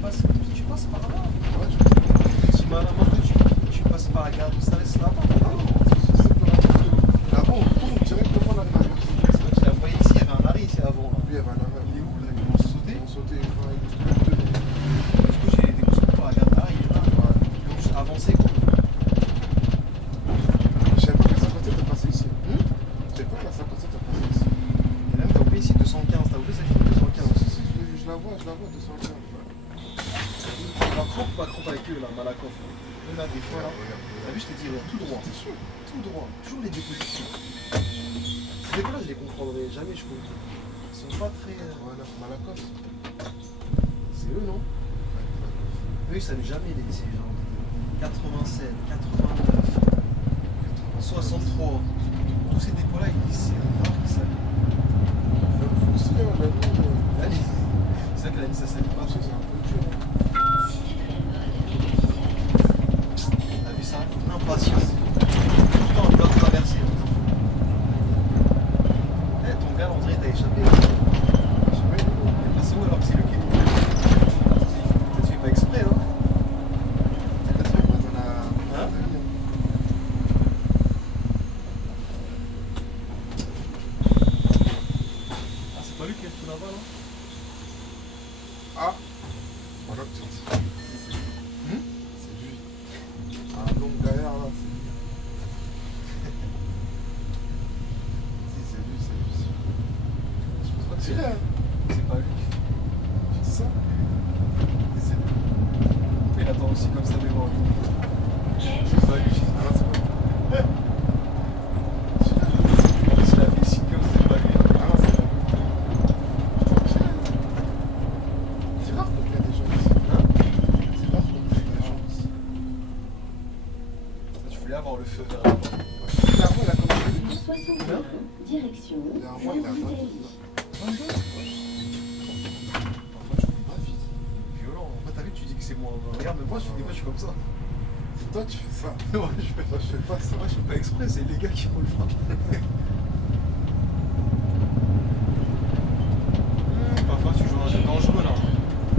Ah, tu passes par là. Ouais, Tu m'as la main que tu passes par la gare de Stares là-bas. c'est plus rapide. Là-bas, on tourne directement là la gare. C'est vrai que tu l'as voyé ici, il y avait un arrêt ici avant. Là. Lui, il y avait un arrêt. Il est où là? Ils vont se sauter. On sautait, Du coup, j'ai des coups par la gare d'arrêt, il est là. Ils vont juste avancer quoi. Je savais pas que la 57 a passé ici. Je savais pas que la 57 a passé ici. Et même, t'as oublié ici 215, t'as oublié ça qui fait 215. Si, je la vois, 215. La crampe avec eux là, Malakoff. Eux là, des fois là. T'as vu, je t'ai dit, tout droit. C'est sûr. Tout droit. Toujours les dépositions. Ces décollages, je les comprendrai jamais, je trouve. Ils sont pas très. Voilà, Malakoff. C'est eux, non? Eux, ils savent jamais les c'est genre 87, 89, 63. Tous ces dépôts-là, c'est rare qu'ils savent. Même aussi, la ligne, L'année. C'est ça que l'année, ça s'allume pas. c'est un peu dur. T'as vu ça? Impatience. Putain, on doit traverser. Eh, ton gars, on dirait t'as échappé. Je sais pas, il est où. T'es passé où alors que c'est le quai? Peut-être tu fais pas exprès, hein? Peut-être que moi, j'en ai- Hein? Ah, c'est pas lui qui est tout là-bas, là? Ah, voilà que tu dis. C'est lui. Un long derrière là, c'est lui. Si, c'est lui. Je pense pas que c'est lui. C'est pas lui. Tu dis ça? C'est lui. Il attend aussi comme ça devant lui. C'est pas lui. Ah là, c'est pas lui. En plus, il a fait signe comme c'est pas lui. Ah là, c'est pas lui. C'est rare qu'il y a des gens ici. Hein? C'est rare qu'il y a des gens ici. Je voulais avoir le feu vert là-bas. Clairement, il a commencé. 60 direction Il y a un place mois, il a attendu. d'Italie. 22? moi. Regarde, mais moi, des fois, je suis comme ça. Et toi, tu fais ça. Moi, je fais Moi, je fais pas ça. Moi, je fais pas exprès, c'est les gars qui roulent pas. Parfois, tu joues un jeu dangereux là.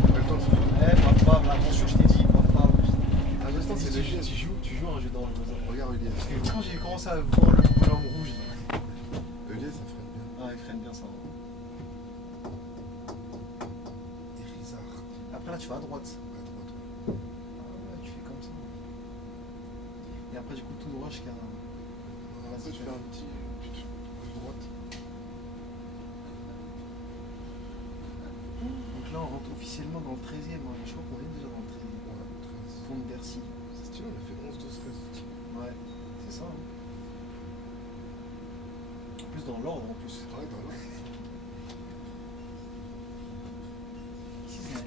T'as le temps de faire. Parfois, attention, je t'ai dit, parfois. À l'instant, c'est léger. Tu joues un jeu dangereux. Regarde, Elias. Parce que quand j'ai commencé à voir le bonhomme rouge, Elias, ça freine bien. ah, il freine bien ça. Irizard. Après, là, tu vas à droite. À droite. Ah ouais, tu fais comme ça. Et après, du coup, tout droit jusqu'à. Après, tu fais un petit gauche droite. Donc là, on rentre officiellement dans le 13e. Hein. Je crois qu'on est déjà dans le 13e. Ouais, 13. Pont de Bercy. C'est stylé, on a fait 11, 12, 13. Ouais, c'est ça. Hein. En plus, dans l'ordre, en plus. Ouais, dans l'ordre.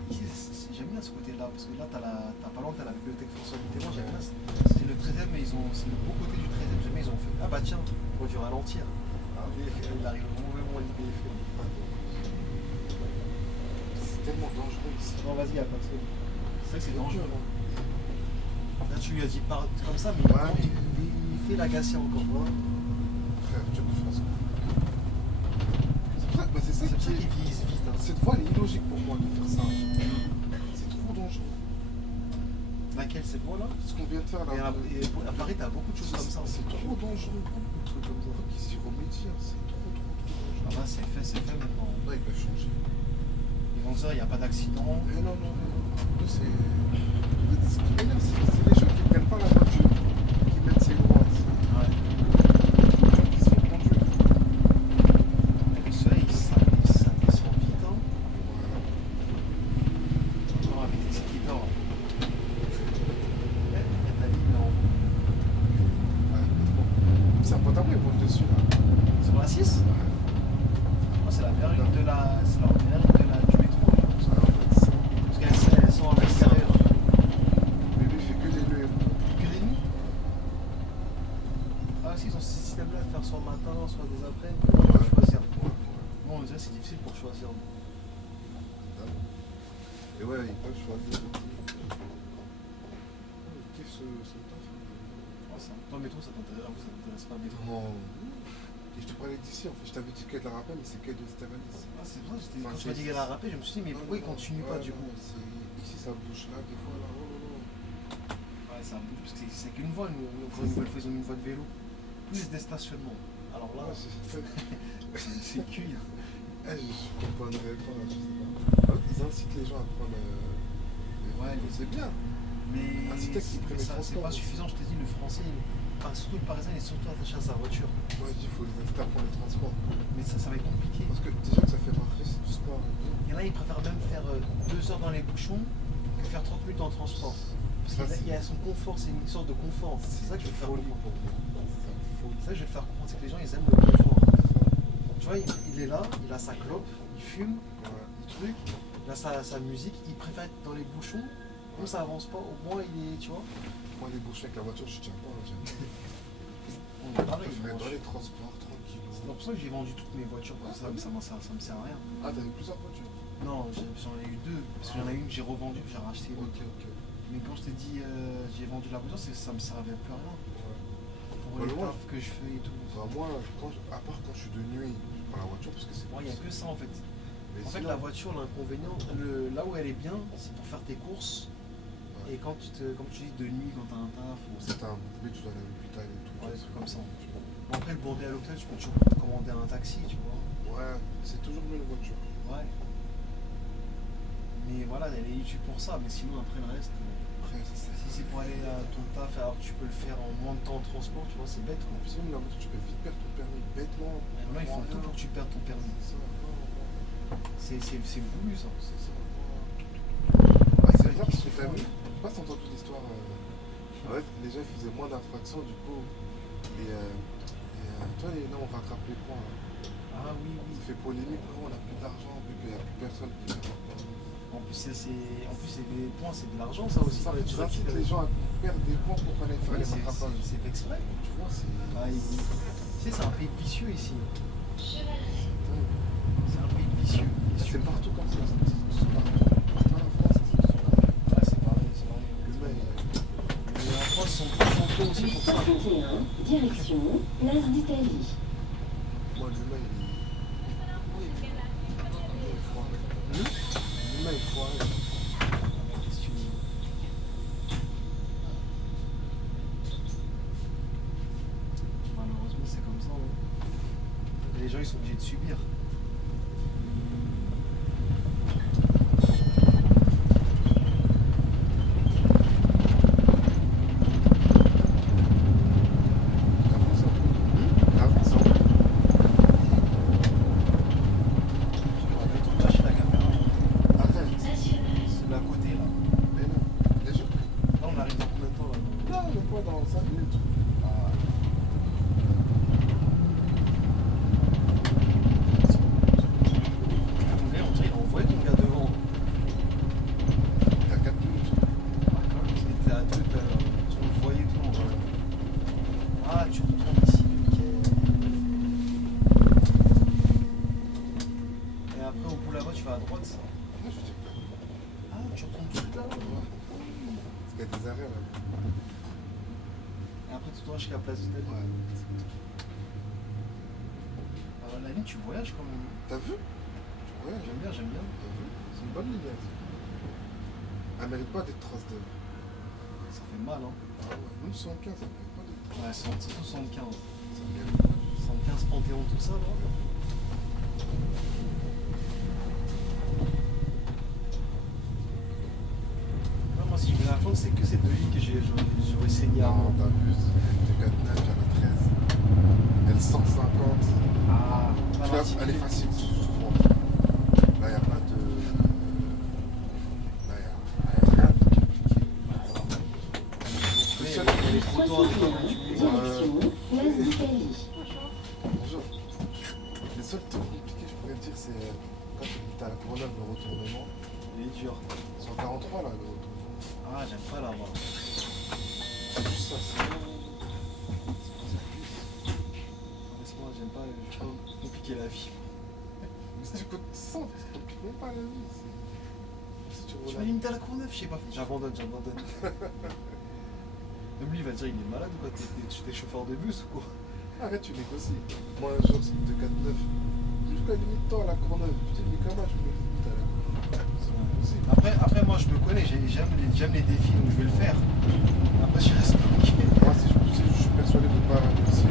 Ici, j'aime bien ce côté-là, parce que là, t'as pas loin, t'as la bibliothèque François Mitterrand, j'aime bien. C'est le 13e, mais c'est le beau côté du 13e. Jamais ils ont fait. Ah bah tiens, on va du ralentir. Ah, Il arrive au mauvais moment, l'IBFM. c'est tellement dangereux ici. Non, vas-y, y'a pas de soucis. C'est vrai que c'est dangereux. Là, tu lui as dit pas comme ça, mais Ouais, il fait l'agacer encore. Hein. Frère, tu vois, je pense que. C'est ça C'est pour ça qui qu'il vise vite. Hein. Cette voie, elle est illogique pour moi de faire ça. C'est trop dangereux. Laquelle, cette voie-là? Ce qu'on vient de faire là. Et à Paris, t'as beaucoup de choses comme ça. C'est trop dangereux. Un truc comme ça. Faut qu'ils s'y remédient. C'est trop dangereux. Ah bah, c'est fait maintenant. Là, ils peuvent changer. Ils vont dire, il n'y a pas d'accident. Mais non. Nous, c'est. Ce qui m'énerve, c'est les gens qui ne prennent pas la voiture, qui mettent ces lois. Ouais. Les gens qui se font conduire. Et ça descend vite. Hein. Voilà. Non, avec les skippers. Il y a ta ligne là en haut. Ouais, pas trop. C'est un pote à moi, il roule dessus là. Sur la 6? Moi, c'est la meilleure ligne de la. C'est la meilleure ligne de la du métro. Ouais, en fait, c'est ça. Parce qu'elles sont à l'extérieur. Mais lui, il fait que des nœuds. Que des nuits? Ah si, ils ont ce système-là de faire soit matin, soit des après. On peut choisir. Moi, on dirait que c'est difficile pour choisir. Et ouais, ils peuvent choisir aussi. Je kiffe ce taf. Toi, métro, ça t'intéresse pas, métro? Non. Et je te parlais d'ici, en fait, je t'avais dit qu'elle la rappelle, mais c'est qu'elle de Stéphanie. Ah, c'est vrai, Enfin, quand tu m'as dit qu'elle a rappelé, je me suis dit, mais pourquoi il continue pas du coup? Ici, ça bouge là, des fois là. Oh. Ouais, ça bouge, parce que c'est qu'une voie, encore une fois, ils ont une voie de vélo. Plus des stationnements. Alors là, Ouais, c'est cuit. je comprendrais pas, je sais pas. Ils incitent les gens à prendre. Ouais, c'est bien. Mais Inciter qu'ils prennent les c'est transports pas aussi. suffisant, je te dis, le français, surtout le parisien, il est surtout attaché à sa voiture. Moi, je dis, il faut les inciter à prendre les transports. Mais ça va être compliqué. Parce que déjà que ça fait marcher, c'est du sport. Il y en a, ils préfèrent même faire 2 heures dans les bouchons que faire 30 minutes en transport. Parce Ça, qu'il y a son confort, c'est une sorte de confort. C'est ça que je vais te faire folie comprendre. pour moi. C'est une folie. C'est ça que je vais te faire comprendre, c'est que les gens, ils aiment le confort. Tu vois, il est là, il a sa clope, il fume, Ouais. des trucs, il a sa musique, il préfère être dans les bouchons. Comme ça avance pas, au moins il est, tu vois. Moi, les bouchons avec la voiture, je tiens pas. J'aime pas. On est pareil. Je ferais moi, dans je- les transports, tranquille. C'est pour ça que j'ai vendu toutes mes voitures, comme ça me sert à rien. Ah, t'avais plusieurs voitures? Non, j'en ai eu 2, parce qu'il y en a une que j'ai revendue, que j'ai racheté. Ok. Mais quand je t'ai dit j'ai vendu la voiture, c'est que ça me servait plus à rien. Ouais. Pour les moi, tafs que je fais et tout. Bah, moi, à part quand je suis de nuit, je prends la voiture parce que c'est. Moi, il n'y a que ça en fait. Mais En fait, sinon, la voiture, l'inconvénient, là où elle est bien, c'est pour faire tes courses. Ouais. Et quand comme tu dis, de nuit, quand t'as un taf, ou c'est un bébé, tu dois aller à l'hôpital et tout. Ouais, des trucs comme ça. Bon, après, le bordel à l'hôtel, tu peux toujours commander un taxi, tu vois. Ouais, c'est toujours mieux une voiture. Ouais. Mais voilà, elle est utile pour ça. Mais sinon, après le reste, Après, si c'est pour aller à ton taf, alors que tu peux le faire en moins de temps en transport, tu vois, c'est bête quoi. Puis sinon, la voiture, tu peux vite perdre ton permis bêtement. Là, ils font tout pour que tu perdes ton permis. C'est ça, C'est voulu ça. c'est ça. Ah, c'est bizarre parce que t'as vu, je sais pas si t'as entendu l'histoire. En fait, les gens ils faisaient moins d'infractions, du coup. Tu vois, là, on rattrape les points. Là. Ah oui, oui. Ça fait polémique, là, on n'a plus d'argent, vu qu'il n'y a plus personne qui fait leur permis. En plus, c'est des points, c'est de l'argent ça aussi. Ça, Tu tu incites récupères- les gens à perdre des points pour aller faire Ouais, les rattrapages. c'est fait exprès. Tu vois, c'est. Ah, tu sais, c'est un pays vicieux ici. C'est un pays vicieux. C'est partout comme ça. C'est partout. Pas la France, c'est Ouais, c'est pareil. Direction Place d'Italie. Moi, l'humain, il est foiré. L'humain est foiré. Qu'est-ce que tu dis? Malheureusement, c'est comme ça. Hein. Les gens, ils sont obligés de subir. Jusqu'à la place d'Italie. Ouais. Alors, la ligne, tu voyages quand même. T'as vu? Ouais, J'aime bien, j'aime bien. T'as vu? C'est une bonne ligne. Elle mérite pas d'être trace d'œuvre. Ça fait mal, hein. Ah ouais, même 75, ça mérite pas d'être trace. Ouais, surtout 75. Ça mérite pas. 75 Panthéon, tout ça, là. Non, moi, si je vais à la fin, c'est que ces deux lignes que j'aurais saigné avant. Non, t'abuses. De 4-9, j'en ai 13. Elle 150. Ah, Tu vois, elle est facile, souvent. Là, il n'y a pas de. Là, il n'y a rien de compliqué. Le seul. les trottoirs, 61. Direction Place d'Italie. Bonjour. Les seuls trucs compliqués, je pourrais te dire, c'est quand tu as la couronne, le retournement. il est dur. 143 là, le retournement. Ah, j'aime pas là-bas. C'est juste ça, sinon. Laisse-moi, j'aime pas, je trouve compliquer la vie. Mais si tu coûtes 100, ça complique même pas la vie. Si tu Tu roules m'as limité à la Courneuve, je sais pas. J'abandonne. Même lui, il va dire, il est malade ou quoi? T'es chauffeur de bus ou quoi? Arrête, tu négocies. Moi, un jour, c'est 249. Jusqu'à limite-toi à la Courneuve. Putain, mais comment je me limite à la Courneuve? C'est impossible. Après, moi, je me connais, j'aime les défis, donc je vais le faire. Après, je reste bloqué. Moi, si je suis persuadé de ne pas réussir.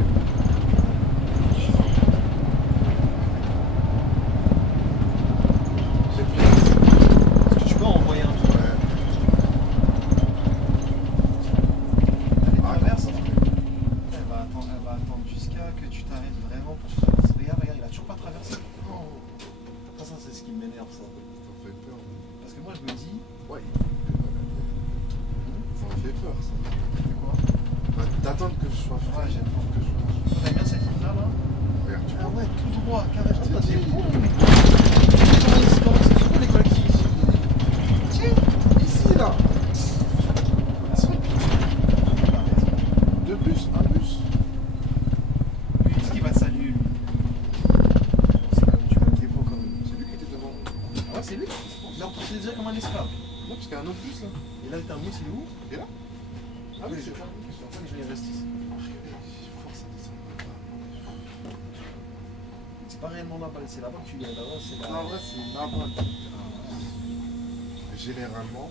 J'aime bien. Est-ce que tu peux envoyer un truc? Ouais. Elle traverse. Elle va attendre jusqu'à que tu t'arrêtes vraiment pour traverser. Regarde, il a toujours pas traversé. Non. Ça, c'est ce qui m'énerve, ça. Ça me fait peur. Parce que moi, je me dis, Ouais. Ça me fait peur, ça. c'est quoi? Bah, d'attendre que je sois frais. Ouais, j'aime pas. que je sois. T'aimes bien cette ligne-là, là? Regarde, tu Ah vois. ouais, tout droit, carrément. T'as des Comment c'est souvent les collectivités. Tiens, ici, là. Deux bus, un bus. Lui, il dit qu'il va te saluer, lui. C'est comme du même dépôt, quand même. C'est lui qui était devant nous. Ah ouais, c'est lui? Il a reproché déjà comme un esclave. Non, parce qu'il y a un autre bus, là. Et là, le thermos, il est où? Et là. Ah oui, c'est ça. C'est pour ça que je l'investisse. Force à descendre là-bas. C'est pas réellement là-bas, c'est là-bas que tu y es. Là-bas, c'est là. Non, en vrai, c'est là-bas. Généralement,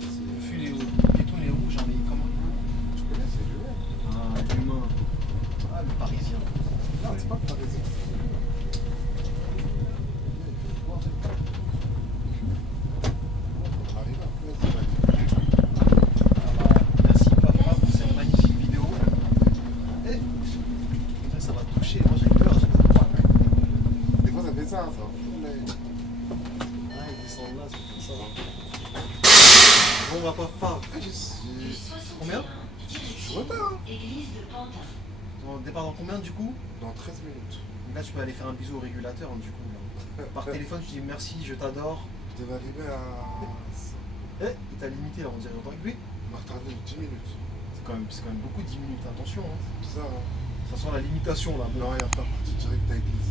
Le fil est piéton est rouge, j'en ai comment? tu connais, c'est lui-même. Ah, l'humain. Ah, le parisien. Non, c'est pas le parisien. On arrive à Place d'Italie. Ah bah, merci papa pour cette magnifique vidéo. Eh, là, ça va te toucher, moi j'ai peur. Des fois, ça fait ça, ça va foutre l'œil. Ah, ils descendent là, c'est comme ça. Bon, on va pas faire. Ah, j'ai Combien? je suis en retard. Hein. Église de Pantin. On départ dans combien du coup? Dans 13 minutes. Là, tu peux aller faire un bisou au régulateur du coup. Là. Par téléphone, tu dis merci, je t'adore. Je devais arriver à Eh, il t'a limité là, on dirait autant que lui. Martin-Ville, 10 minutes. C'est quand même beaucoup 10 minutes, attention. Hein. Bizarre, hein. Ça sent la limitation là. Non, il va faire partie direct à l'église.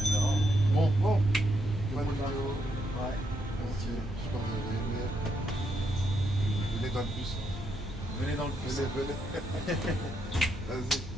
On verra. Bon, Bon, bonne bonne vidéo. Ouais. Ok, je pense que vous avez aimé. Venez dans le bus. Venez dans le bus. venez. Vas-y.